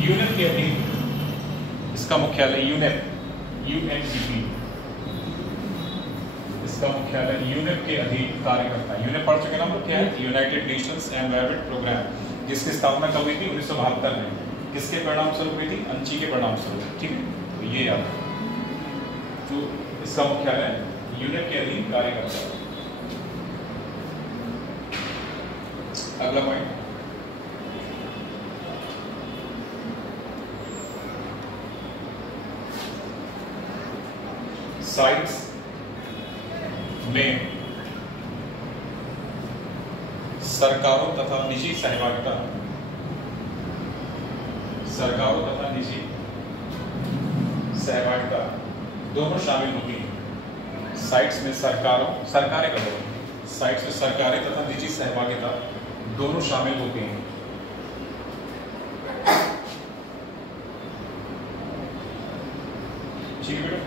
यूनेप के अधीन, इसका मुख्यालय यूनेप UNDP इसका मुख्यालय यूनेप के अधीन कार्य करता है। यूनेप पढ़ चुके ना हम लोग, क्या है? यूनाइटेड नेशंस एनवायरनमेंट प्रोग्राम, जिसकी स्थापना कब हुई थी? 1972 में। किसके परिणाम स्वरूप हुई थी? अंची के परिणाम स्वरूप। ठीक है, तो ये याद रखो। तो इसका मुख्यालय यूनेप के अधीन कार्य करता है। अगला पॉइंट, साइट्स में सरकारों तथा निजी सहभागिता, सरकारों तथा निजी सहभागिता दोनों शामिल होती हैं। साइट्स में सरकारें कब होती? साइट्स में सरकारें तथा निजी सहभागिता दोनों शामिल होती हैं। ठीक है बेटा,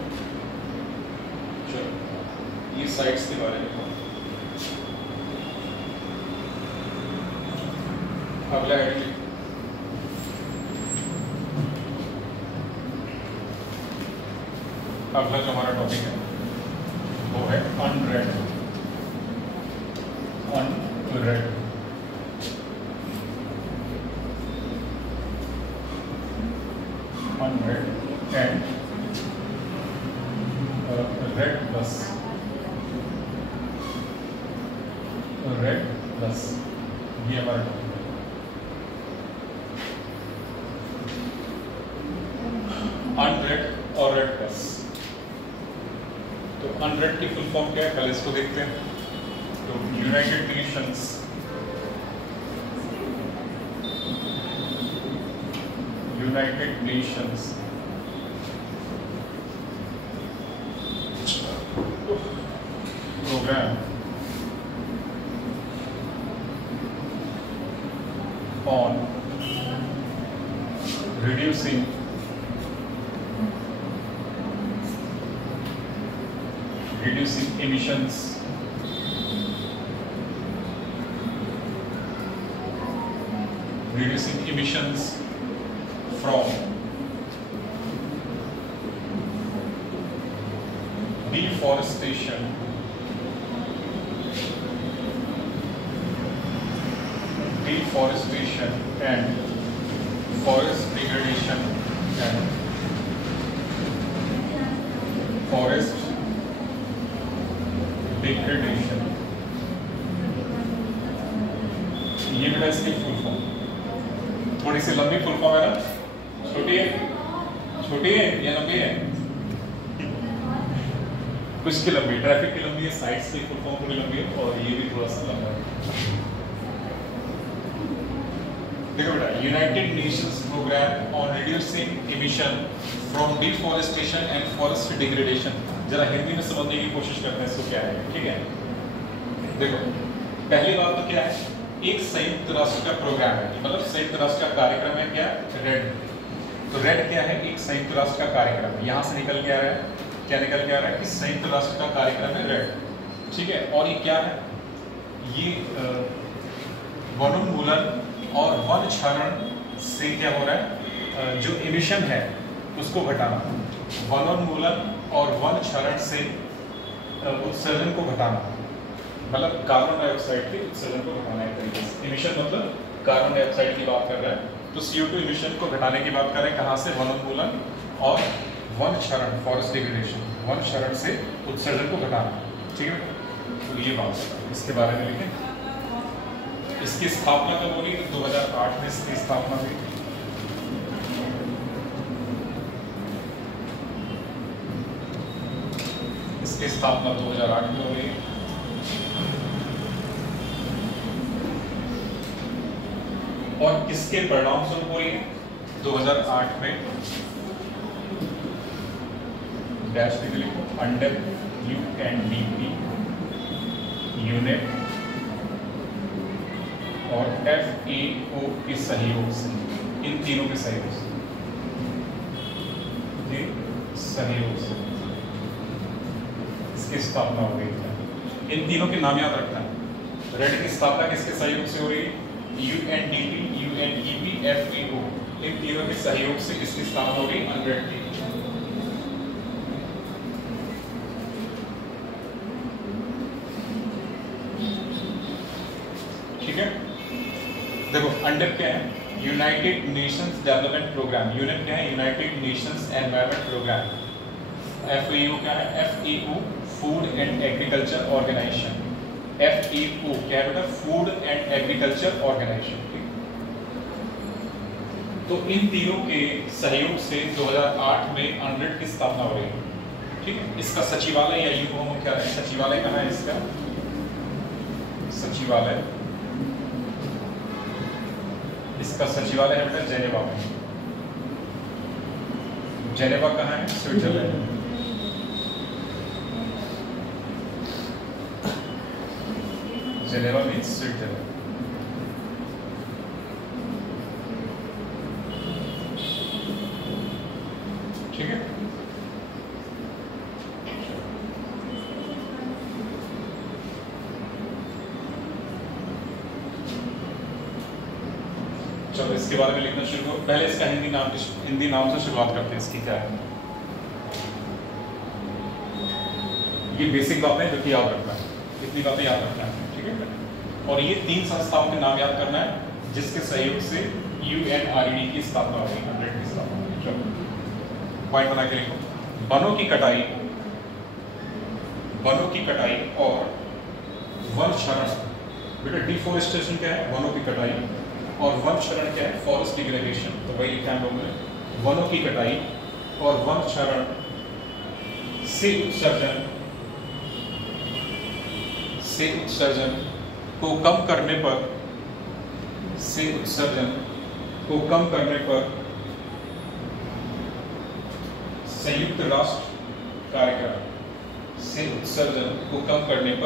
चलो ये साइट्स के बारे में। अगला हेडिंग, अगला जो हमारा टॉपिक है वो है UNREDD. UNREDD UNREDD and REDD plus, REDD plus, ये हमारा टॉपिक है। अनरेड और रेड प्लस। तो अनरेड की फुल फॉर्म क्या है, पहले इसको देखते हैं। तो United Nations programme on reducing emissions from deforestation and forest degradation and forest degradation। ये बेटा इसकी फुल फॉर्म, थोड़ी सी लंबी फुल फॉर्म है ना, छोटी है या लंबी है? कुछ की लंबी, ट्रैफिक की लंबी है, साइट्स की फुल फॉर्म थोड़ी लंबी है, और ये भी थोड़ा सा लंबा है। देखो बेटा, United Nations programme on reducing emission from deforestation and forest degradation. जरा हिंदी में समझने की कोशिश करते हैं इसको क्या है। ठीक है, देखो पहली बात तो क्या है, एक संयुक्त राष्ट्र का प्रोग्राम है, मतलब संयुक्त राष्ट्र का कार्यक्रम है। क्या? रेड। तो रेड क्या है? एक संयुक्त राष्ट्र का कार्यक्रम है। यहां से निकल के आ रहा है, क्या निकल के आ रहा है कि संयुक्त राष्ट्र का कार्यक्रम है रेड। ठीक है, और ये क्या है? ये वनोन्मूलन और वन क्षरण से क्या हो रहा है, जो इमिशन है उसको घटाना। वनोन्मूलन और वन क्षरण से उत्सर्जन को घटाना, मतलब कार्बन डाइऑक्साइड के उत्सर्जन को घटाना एक तरीके से। इमिशन मतलब कार्बन डाइऑक्साइड की बात कर रहा है, तो CO2 इमिशन को घटाने की बात कर रहे हैं। कहाँ से? वनोन्मूलन और वन क्षरण, फॉरेस्ट डिग्रेडेशन, वन क्षरण से उत्सर्जन को घटाना। ठीक है, तो ये बात इसके बारे में लिखें। इसकी स्थापना कब होगी? 2008 में इसकी स्थापना हुई। इसकी स्थापना 2008 में हो गई। और किसके परिणाम स्वरूप हो रही है? 2008 में डैश लिखो, अंडर UNDP, यूनेप और FAO के सहयोग से, इन तीनों के सहयोग से इसकी स्थापना हो गई है। इन तीनों के नाम याद रखना है। रेड की स्थापना किसके सहयोग से हो रही है? UNDP, UNEP, FAO, इन तीनों के सहयोग से इसकी स्थापना हो रही अनरेड की। अंडर क्या है? United Nations development programme. UNEP क्या है? United Nations environment programme. FAO क्या है? FAO food and agriculture organisation. FAO क्या है बेटा? Food and agriculture organisation. तो इन तीनों के सहयोग से 2008 में UNRED की स्थापना हो रही है। ठीक है, इसका सचिवालय या यूं हम क्या है, सचिवालय कहाँ है इसका? सचिवालय, इसका सचिवालय है बेटा जेनेवा में। जेनेवा कहाँ है? स्विट्जरलैंड। Geneva means Switzerland. ठीक है, चलो इसके बारे में लिखना शुरू करो। पहले इसका हिंदी नाम से शुरुआत करते हैं। इसकी क्या है? ये बेसिक बातें जो कि याद रखना है, इतनी बातें याद रखना है। ठीक है, और ये 3 संस्थाओं के नाम याद करना है जिसके सहयोग से UNRED की स्थापना हो रही है, UNRED की स्थापना हो रही है। चलो पॉइंट बना के लिखो। वनों की कटाई और वन क्षरण। बेटा डिफोरेस्टेशन क्या है? वनों की कटाई, और वन क्षरण क्या है? Forest degradation. तो वही लिखा है लोगों ने। वनों की कटाई और वन क्षरण से उत्सर्जन को कम करने पर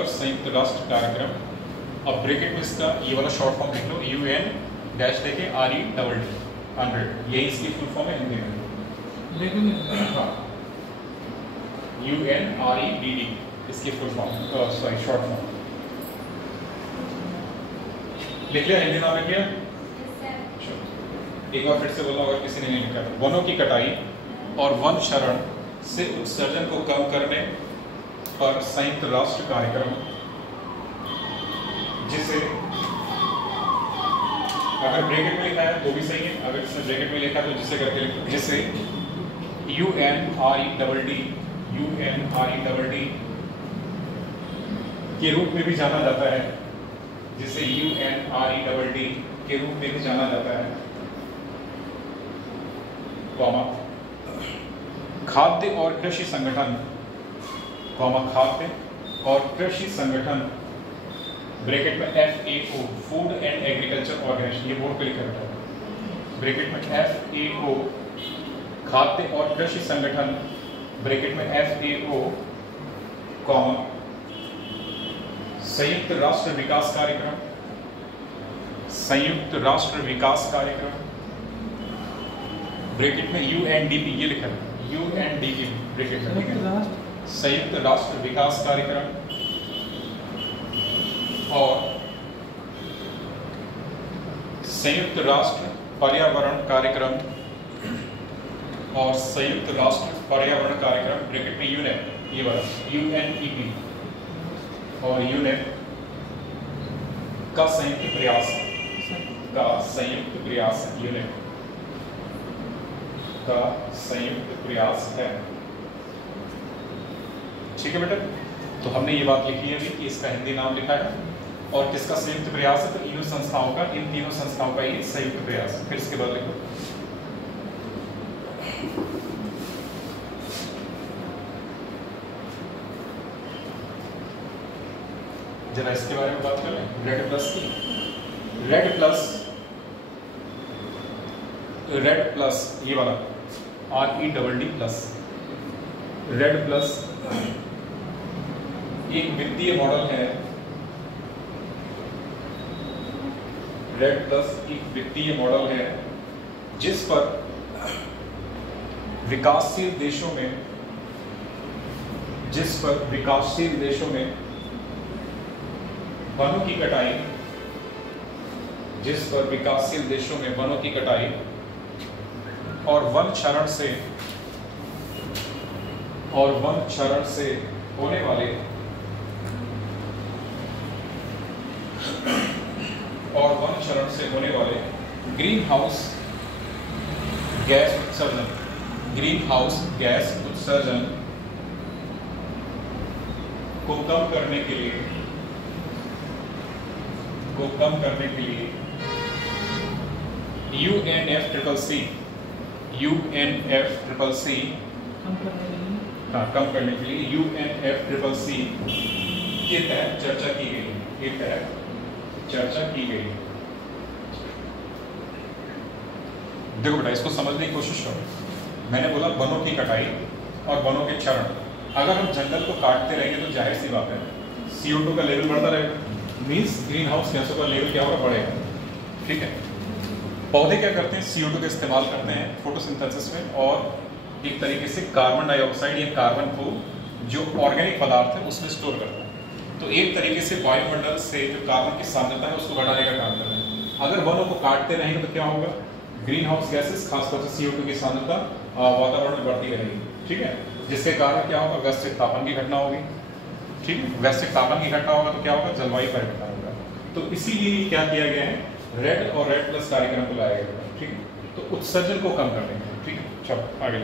संयुक्त राष्ट्र कार्यक्रम। अब ब्रैकेट में इसका ये वाला शॉर्ट फॉर्म लिख लो, UN डैश लेके REDD 100। यही इसकी फुल फॉर्म है हिंदी में। हाँ, UNREDD इसकी full form, sorry short form लिख लिया? हिंदी नाम लिख लिया? एक बार फिर से बोलना अगर किसी ने नहीं लिखा। वनों की कटाई और वन क्षरण से उत्सर्जन को कम करने पर संयुक्त राष्ट्र कार्यक्रम, जिसे अगर ब्रैकेट में लिखा है तो भी सही है, अगर इसने ब्रैकेट में लिखा है तो जिसे करके लिखो, जिसे UNREDD के रूप में भी जाना जाता है, जिसे UNREDD के रूप में भी जाना जाता है, खाद्य और कृषि संगठन, ब्रैकेट में FAO food and agriculture organisation, ये बोर्ड पे लिखा रहता है। ब्रैकेट में FAO खाद्य और कृषि संगठन, ब्रैकेट में FAO संयुक्त राष्ट्र विकास कार्यक्रम, ब्रैकेट में UNDP, ये लिखा है UNDP ब्रैकेट में संयुक्त राष्ट्र विकास कार्यक्रम, और संयुक्त राष्ट्र पर्यावरण कार्यक्रम, ब्रैकेट में UNEP, ये वाला UNEP और UNEP का संयुक्त प्रयास UNEP का संयुक्त प्रयास है। ठीक है बेटा, तो हमने ये बात लिखी है कि इसका हिंदी नाम लिखा है और किसका संयुक्त प्रयास है, तो इन तीनों संस्थाओं का ये संयुक्त प्रयास है। फिर इसके बाद लिखो जरा इसके बारे में बात करें। रेड प्लस ये वाला REDD प्लस, रेड प्लस एक वित्तीय मॉडल है। रेड प्लस एक वित्तीय मॉडल है जिस पर विकासशील देशों में वनों की कटाई और वन क्षरण से होने वाले ग्रीन हाउस गैस उत्सर्जन, ग्रीन हाउस गैस उत्सर्जन को कम करने के लिए UNFCCC कम करने के लिए UNFCCC के तहत चर्चा की गई। देखो बेटा, इसको समझने की कोशिश करो। मैंने बोला वनों की कटाई और वनों के क्षरण। अगर हम जंगल को काटते रहेंगे तो जाहिर सी बात है CO2 का लेवल बढ़ता रहेगा, मीन्स ग्रीन हाउस गैसों का लेवल क्या होगा, बढ़ेगा। ठीक है, पौधे क्या करते हैं, CO2 का इस्तेमाल करते हैं फोटोसिंथेसिस में, और एक तरीके से कार्बन डाइऑक्साइड या कार्बन को जो ऑर्गेनिक पदार्थ है उसमें स्टोर करता है। तो एक तरीके से वायुमंडल से जो कार्बन की सांद्रता है उसको बढ़ाने का काम कर रहे हैं। अगर वनों को काटते रहेंगे तो क्या होगा, ग्रीन हाउस गैसेस खासतौर से CO2 की सांद्रता वातावरण में बढ़ती रहेगी। ठीक है, जिसके कारण क्या होगा, वैश्विक तापन की घटना होगी। ठीक है, वैश्विक तापन की घटना होगा तो क्या होगा, जलवायु परिवर्तन होगा। तो इसीलिए क्या किया गया है, रेड और रेड प्लस कार्यक्रम को लाया गया है। ठीक है, तो उत्सर्जन को कम करने के लिए। ठीक है, चलो आगे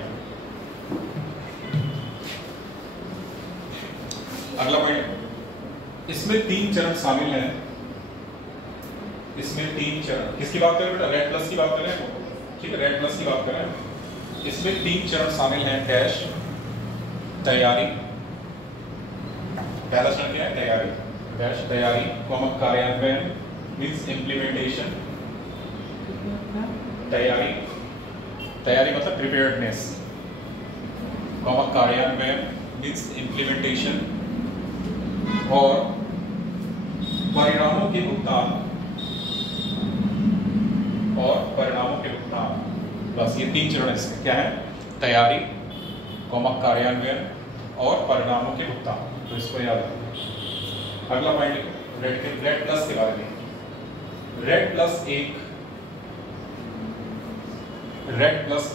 अगला पॉइंट, इसमें 3 चरण शामिल हैं। इसमें 3 चरण, किसकी बात करें बेटा, रेड प्लस की बात करें। ठीक है, रेड प्लस की बात करें। इसमें 3 चरण शामिल हैं। डैश तैयारी, पहला चरण क्या है, तैयारी। डैश तैयारी, कार्यान्वयन मीन्स इम्प्लीमेंटेशन। तैयारी मतलब प्रिपेयर्डनेस, कार्यान्वयन मीन्स इम्प्लीमेंटेशन, और परिणामों के भुगतान, बस ये 3 चरण इसके क्या है, तैयारी, कार्यान्वयन और परिणामों के भुगतान। तो इसको याद रखना। अगला पॉइंट रेड प्लस के बारे में। रेड प्लस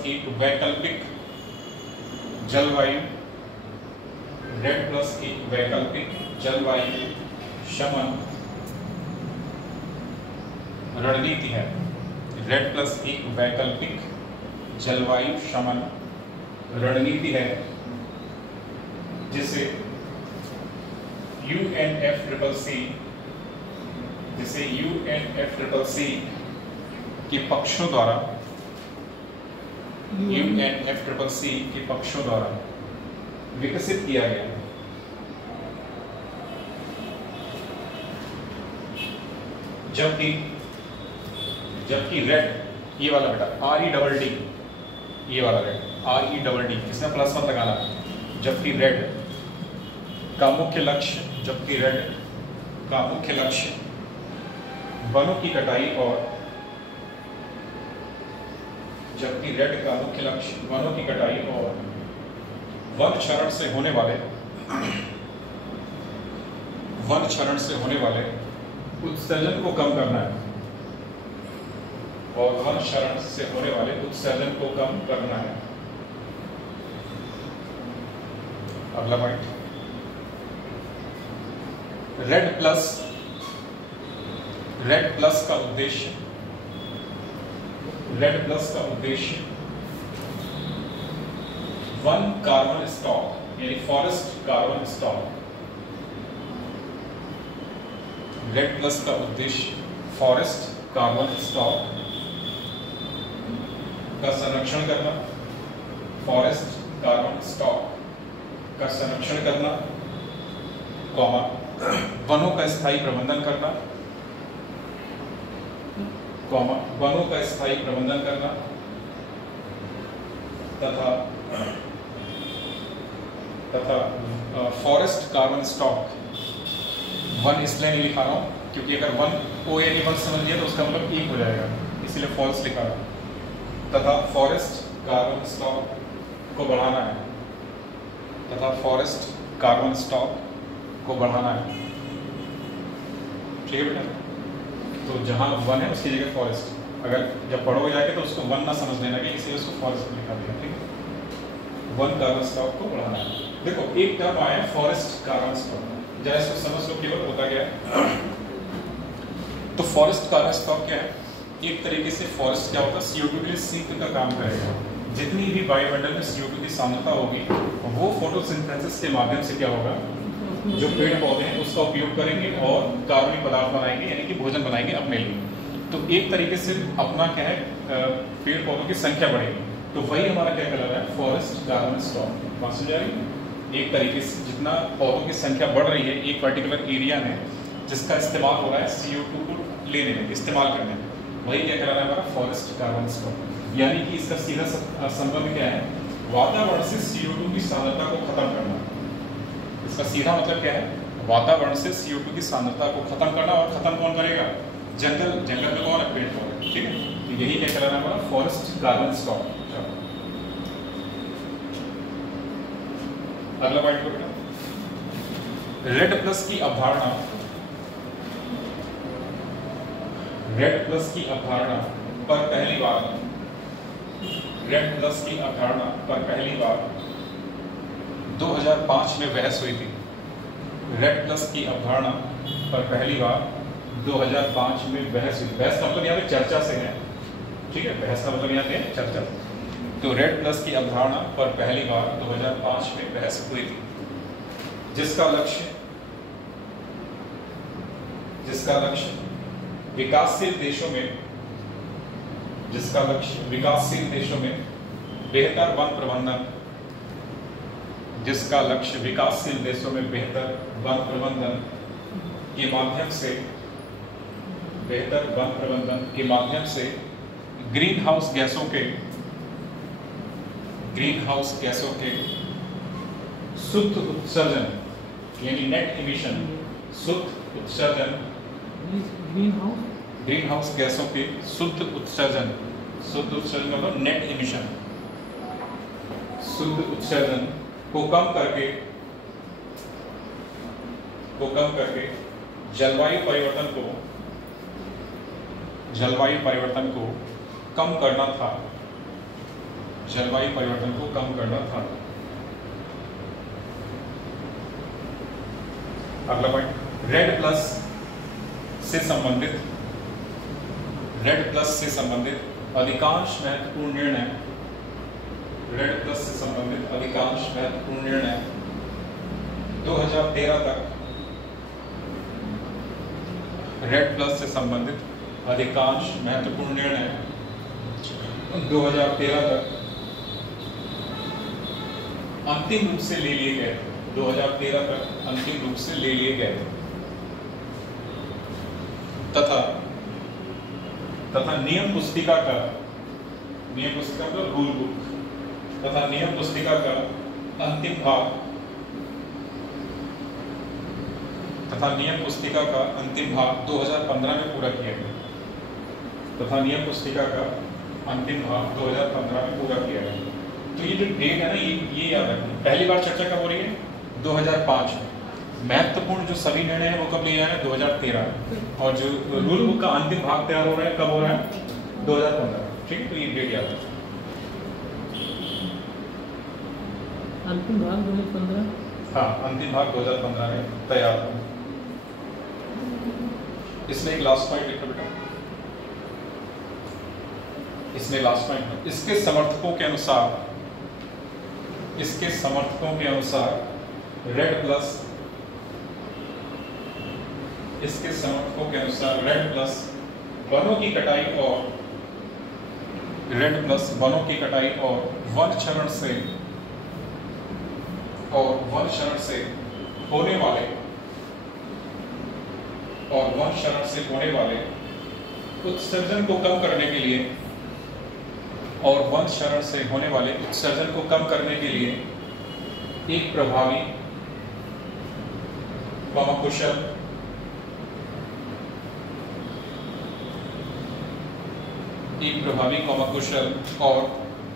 एक वैकल्पिक जलवायु, रेड प्लस एक वैकल्पिक जलवायु शमन रणनीति है। रेड प्लस एक वैकल्पिक जलवायु शमन रणनीति है जिसे UNFCCC के पक्षों द्वारा विकसित किया गया। जबकि रेड, ये वाला बेटा REDD, ये वाला रेड REDD, इसमें प्लस मत लगाना। जबकि रेड का मुख्य लक्ष्य वनों की कटाई और वन क्षरण से होने वाले उत्सर्जन को कम करना है, अगला पॉइंट, रेड प्लस का उद्देश्य वन कार्बन स्टॉक यानी forest carbon stock. Red plus का उद्देश्य फॉरेस्ट कार्बन स्टॉक का संरक्षण करना, फॉरेस्ट कार्बन स्टॉक का संरक्षण करना, वनों का स्थायी प्रबंधन करना, तथा फॉरेस्ट कार्बन स्टॉक, वन इसलिए नहीं लिखा रहा हूं क्योंकि अगर वन ओ यानी वन समझ लिया तो उसका मतलब एक हो जाएगा, इसलिए फॉल्स लिखा रहा हूं। तथा फॉरेस्ट कार्बन स्टॉक को बढ़ाना है, ठीक है बेटा। तो जहां वन है उसकी जगह फॉरेस्ट, अगर जब पढ़ोगे जाके तो उसको वन ना समझ लेना कि इसलिए उसको फॉरेस्ट लिखा दिया, ठीक है। वन कार्बन स्टॉक को बढ़ाना है। देखो एक टर्म आया फॉरेस्ट कार्बन स्टॉक, जरा इसको समझ लो केवल होता क्या है। तो फॉरेस्ट कार्बन स्टॉक क्या है, एक तरीके से फॉरेस्ट क्या होता है, CO2 के लिए सिंक का काम करेगा। जितनी भी वायुमंडल में CO2 की सांद्रता होगी वो फोटोसिंथेसिस के माध्यम से क्या होगा, जो पेड़ पौधे हैं उसका उपयोग करेंगे और कार्बनिक पदार्थ बनाएंगे, यानी कि भोजन बनाएंगे अपने लिए। तो एक तरीके से अपना क्या है, पेड़ पौधों की संख्या बढ़ेगी। तो वही हमारा क्या कहला रहा है, फॉरेस्ट कार्बन स्टॉक। बात समझ आ रही है? एक तरीके से जितना पौधों की संख्या बढ़ रही है एक पर्टिकुलर एरिया में, जिसका इस्तेमाल हो रहा है CO2 को लेने में, इस्तेमाल करने में, वही क्या कहला रहा है हमारा फॉरेस्ट कार्बन स्टॉक। यानी कि इसका सीधा संबंध क्या है, वातावरण से CO2 की सांद्रता को खत्म करना। इसका सीधा मतलब क्या है, वातावरण से CO2 की सांद्रता को खत्म करना। और खत्म कौन करेगा, जंगल। जंगल में कौन है, पेड़ पौधे। ठीक है, तो यही क्या कहला रहा है हमारा फॉरेस्ट कार्बन स्टॉक। अगला पॉइंट को बेटा, रेड प्लस की अवधारणा। रेड प्लस की अवधारणा पर पहली बार, रेड प्लस की अवधारणा पर पहली बार 2005 में बहस हुई थी। रेड प्लस की अवधारणा पर पहली बार 2005 में बहस हुई। बहस का मतलब यहाँ पे चर्चा से है। ठीक है, बहस का मतलब यहाँ पे चर्चा। तो रेड प्लस की अवधारणा पर पहली बार 2005 में बहस हुई थी, जिसका लक्ष्य विकासशील देशों में, जिसका लक्ष्य विकासशील देशों में बेहतर वन प्रबंधन, जिसका लक्ष्य विकासशील देशों में बेहतर वन प्रबंधन के माध्यम से, बेहतर वन प्रबंधन के माध्यम से ग्रीन हाउस गैसों के शुद्ध उत्सर्जन, यानी नेट इमिशन, शुद्ध उत्सर्जन, ग्रीन हाउस गैसों के शुद्ध उत्सर्जन मतलब नेट इमिशन, शुद्ध उत्सर्जन को कम करके जलवायु परिवर्तन को कम करना था। अगला पॉइंट, रेड प्लस से संबंधित अधिकांश महत्वपूर्ण निर्णय, रेड प्लस से संबंधित अधिकांश महत्वपूर्ण निर्णय 2013 तक, रेड प्लस से संबंधित अधिकांश महत्वपूर्ण निर्णय 2013 तक अंतिम रूप से ले लिए गए। 2013 तक अंतिम रूप से ले लिए गए तथा नियम पुस्तिका का मतलब रूल बुक तथा नियम पुस्तिका का अंतिम भाग 2015 में पूरा किया गया। तो ये जो डेट है ना, ये याद रखना। पहली बार चर्चा कब हो रही है, 2005 में। महत्वपूर्ण जो सभी निर्णय है वो कब लिए जा रहे हैं, 2013 में। और जो रूल बुक का अंतिम भाग तैयार हो रहा है, कब हो रहा है, 2015। ठीक है, तो ये डेट याद रखना। अंतिम भाग 2015। हाँ, अंतिम भाग 2015 में तैयार हो। इसमें एक लास्ट पॉइंट लिखो बेटा, इसमें लास्ट पॉइंट, इसके समर्थकों के अनुसार रेड प्लस वनों की कटाई और वन क्षरण से होने वाले उत्सर्जन को कम करने के लिए एक प्रभावी कुशल और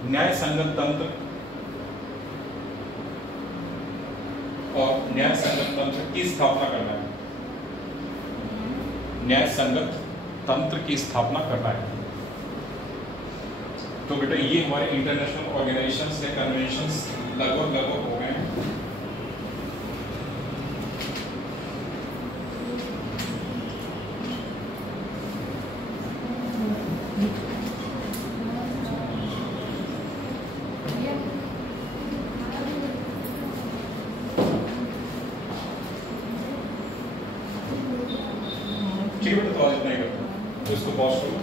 न्याय संगत तंत्र की स्थापना करना है। न्याय संगत तंत्र की स्थापना करना है। तो बेटा ये हमारे इंटरनेशनल ऑर्गेनाइजेशंस या कन्वेंशंस लगभग हो गए हैं। ठीक है बेटा, तो आज इतना ही करता हूँ, तो इसको पॉज करो।